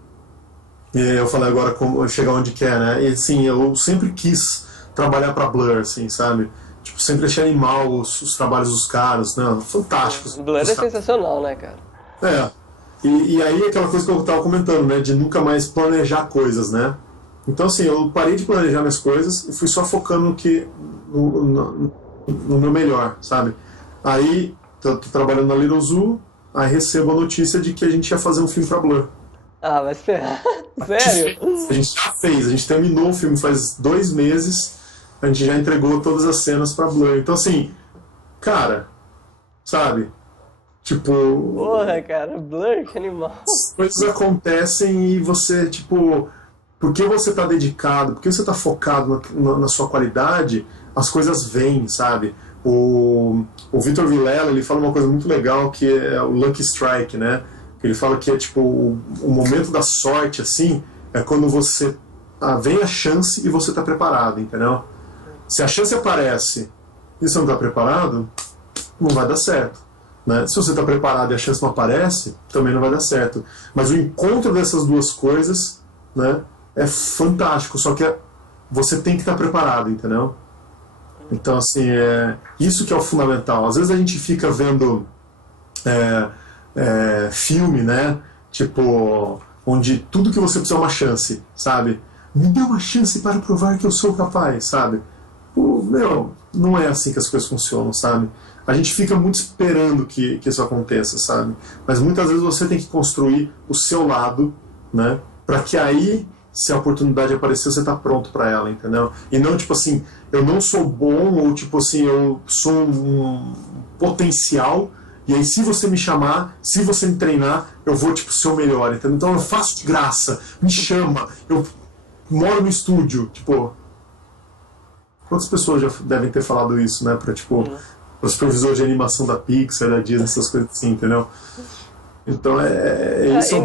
E eu falei agora como chegar onde quer, né? E assim, eu sempre quis trabalhar pra Blur, assim, sabe? Tipo, sempre achei animal os trabalhos dos caras, né? Fantásticos. Blur é sensacional, né, cara? É. E aí aquela coisa que eu tava comentando, né? De nunca mais planejar coisas, né? Então assim, eu parei de planejar minhas coisas e fui só focando no meu melhor, sabe? Aí, tô trabalhando na Little Zoo, aí recebo a notícia de que a gente ia fazer um filme pra Blur. Ah, mas sério? A gente já fez, a gente terminou o filme faz 2 meses, a gente já entregou todas as cenas pra Blur. Então assim, cara, sabe? Tipo, Porra, cara, Blur, que animal. as coisas acontecem e você, tipo, porque você tá dedicado, porque você tá focado na sua qualidade, as coisas vêm, sabe? O Vitor Vilela, ele fala uma coisa muito legal que é o Lucky Strike, né? Ele fala que é tipo o momento da sorte, assim, é quando você vem a chance e você está preparado, entendeu? Se a chance aparece e você não está preparado, não vai dar certo, né? Se você está preparado e a chance não aparece, também não vai dar certo. Mas o encontro dessas duas coisas, né, é fantástico. Só que você tem que estar preparado, entendeu? Então, assim, isso que é o fundamental. Às vezes a gente fica vendo filme, né? Tipo, onde tudo que você precisa é uma chance, sabe? Me dê uma chance para provar que eu sou capaz, sabe? Não é assim que as coisas funcionam, sabe? A gente fica muito esperando que isso aconteça, sabe? Mas muitas vezes você tem que construir o seu lado, né? Para que aí, se a oportunidade aparecer, você tá pronto para ela, entendeu? E não tipo assim, eu não sou bom, ou tipo assim, eu sou um potencial, e aí se você me chamar, se você me treinar, eu vou tipo ser o melhor, entendeu? Então eu faço de graça, me chama, eu moro no estúdio, tipo, quantas pessoas já devem ter falado isso, né? Pra tipo, o supervisor de animação da Pixar, da Disney, essas coisas assim, entendeu? Então isso.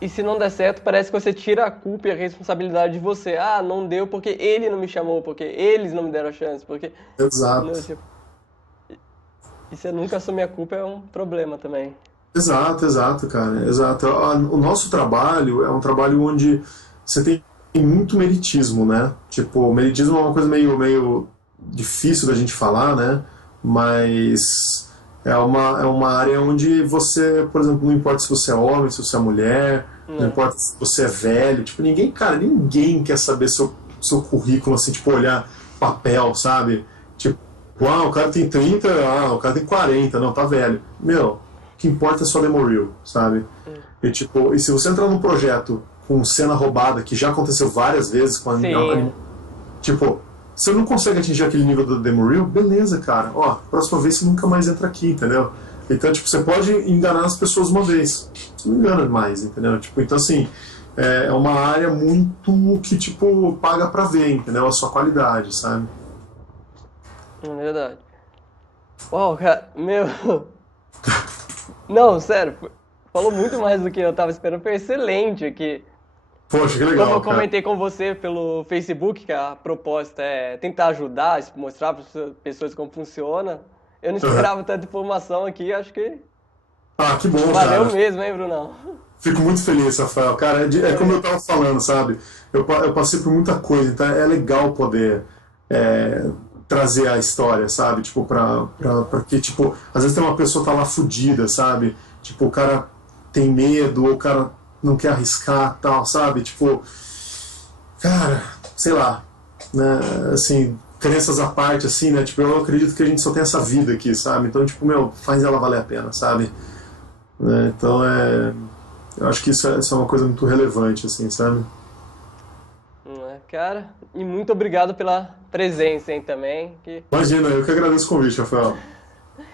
E se não der certo, parece que você tira a culpa e a responsabilidade de você. Ah, não deu porque ele não me chamou, porque eles não me deram a chance, porque... Não, Exato. tipo, e você nunca assumir a culpa é um problema também. Exato, cara, exato. O nosso trabalho é um trabalho onde você tem muito meritismo, né? Tipo, meritismo é uma coisa meio difícil da gente falar, né? Mas é uma área onde você, por exemplo, não importa se você é homem, se você é mulher, não Né? importa se você é velho, tipo, ninguém quer saber seu currículo, assim, tipo, olhar papel, sabe? Tipo, o cara tem 30, o cara tem 40, não, tá velho. Meu, o que importa é sua demo reel, sabe? E tipo, e se você entrar num projeto com cena roubada, que já aconteceu várias vezes com Sim. tipo, você não consegue atingir aquele nível do demo reel, beleza, cara. Ó, próxima vez você nunca mais entra aqui, entendeu? Então, tipo, você pode enganar as pessoas uma vez. Você não engana mais, entendeu? Tipo, então assim, é uma área muito que, tipo, paga pra ver, entendeu? A sua qualidade, sabe? É verdade. Uau, cara, meu. Não, sério, falou muito mais do que eu tava esperando. Foi excelente aqui. Poxa, que Como legal, eu cara. comentei com você pelo Facebook, que a proposta é tentar ajudar, mostrar para as pessoas como funciona, eu não Uhum. esperava tanta informação aqui. Acho que Ah, que bom, valeu cara. mesmo, hein, Brunão? Fico muito feliz, Rafael. Cara, é como eu tava falando, sabe? Eu passei por muita coisa, então é legal poder é, trazer a história, sabe? Tipo, pra que, tipo, às vezes tem uma pessoa que tá lá fudida, sabe? Tipo, o cara tem medo, ou o cara não quer arriscar, tal, sabe? Tipo, cara, sei lá, né? Assim, crenças à parte, assim, né? Tipo, eu acredito que a gente só tem essa vida aqui, sabe? Então, tipo, faz ela valer a pena, sabe? Né? Então, eu acho que isso é uma coisa muito relevante, assim, sabe? Não é, cara? E muito obrigado pela presença, hein, também. Que Imagina, eu que agradeço o convite, Rafael.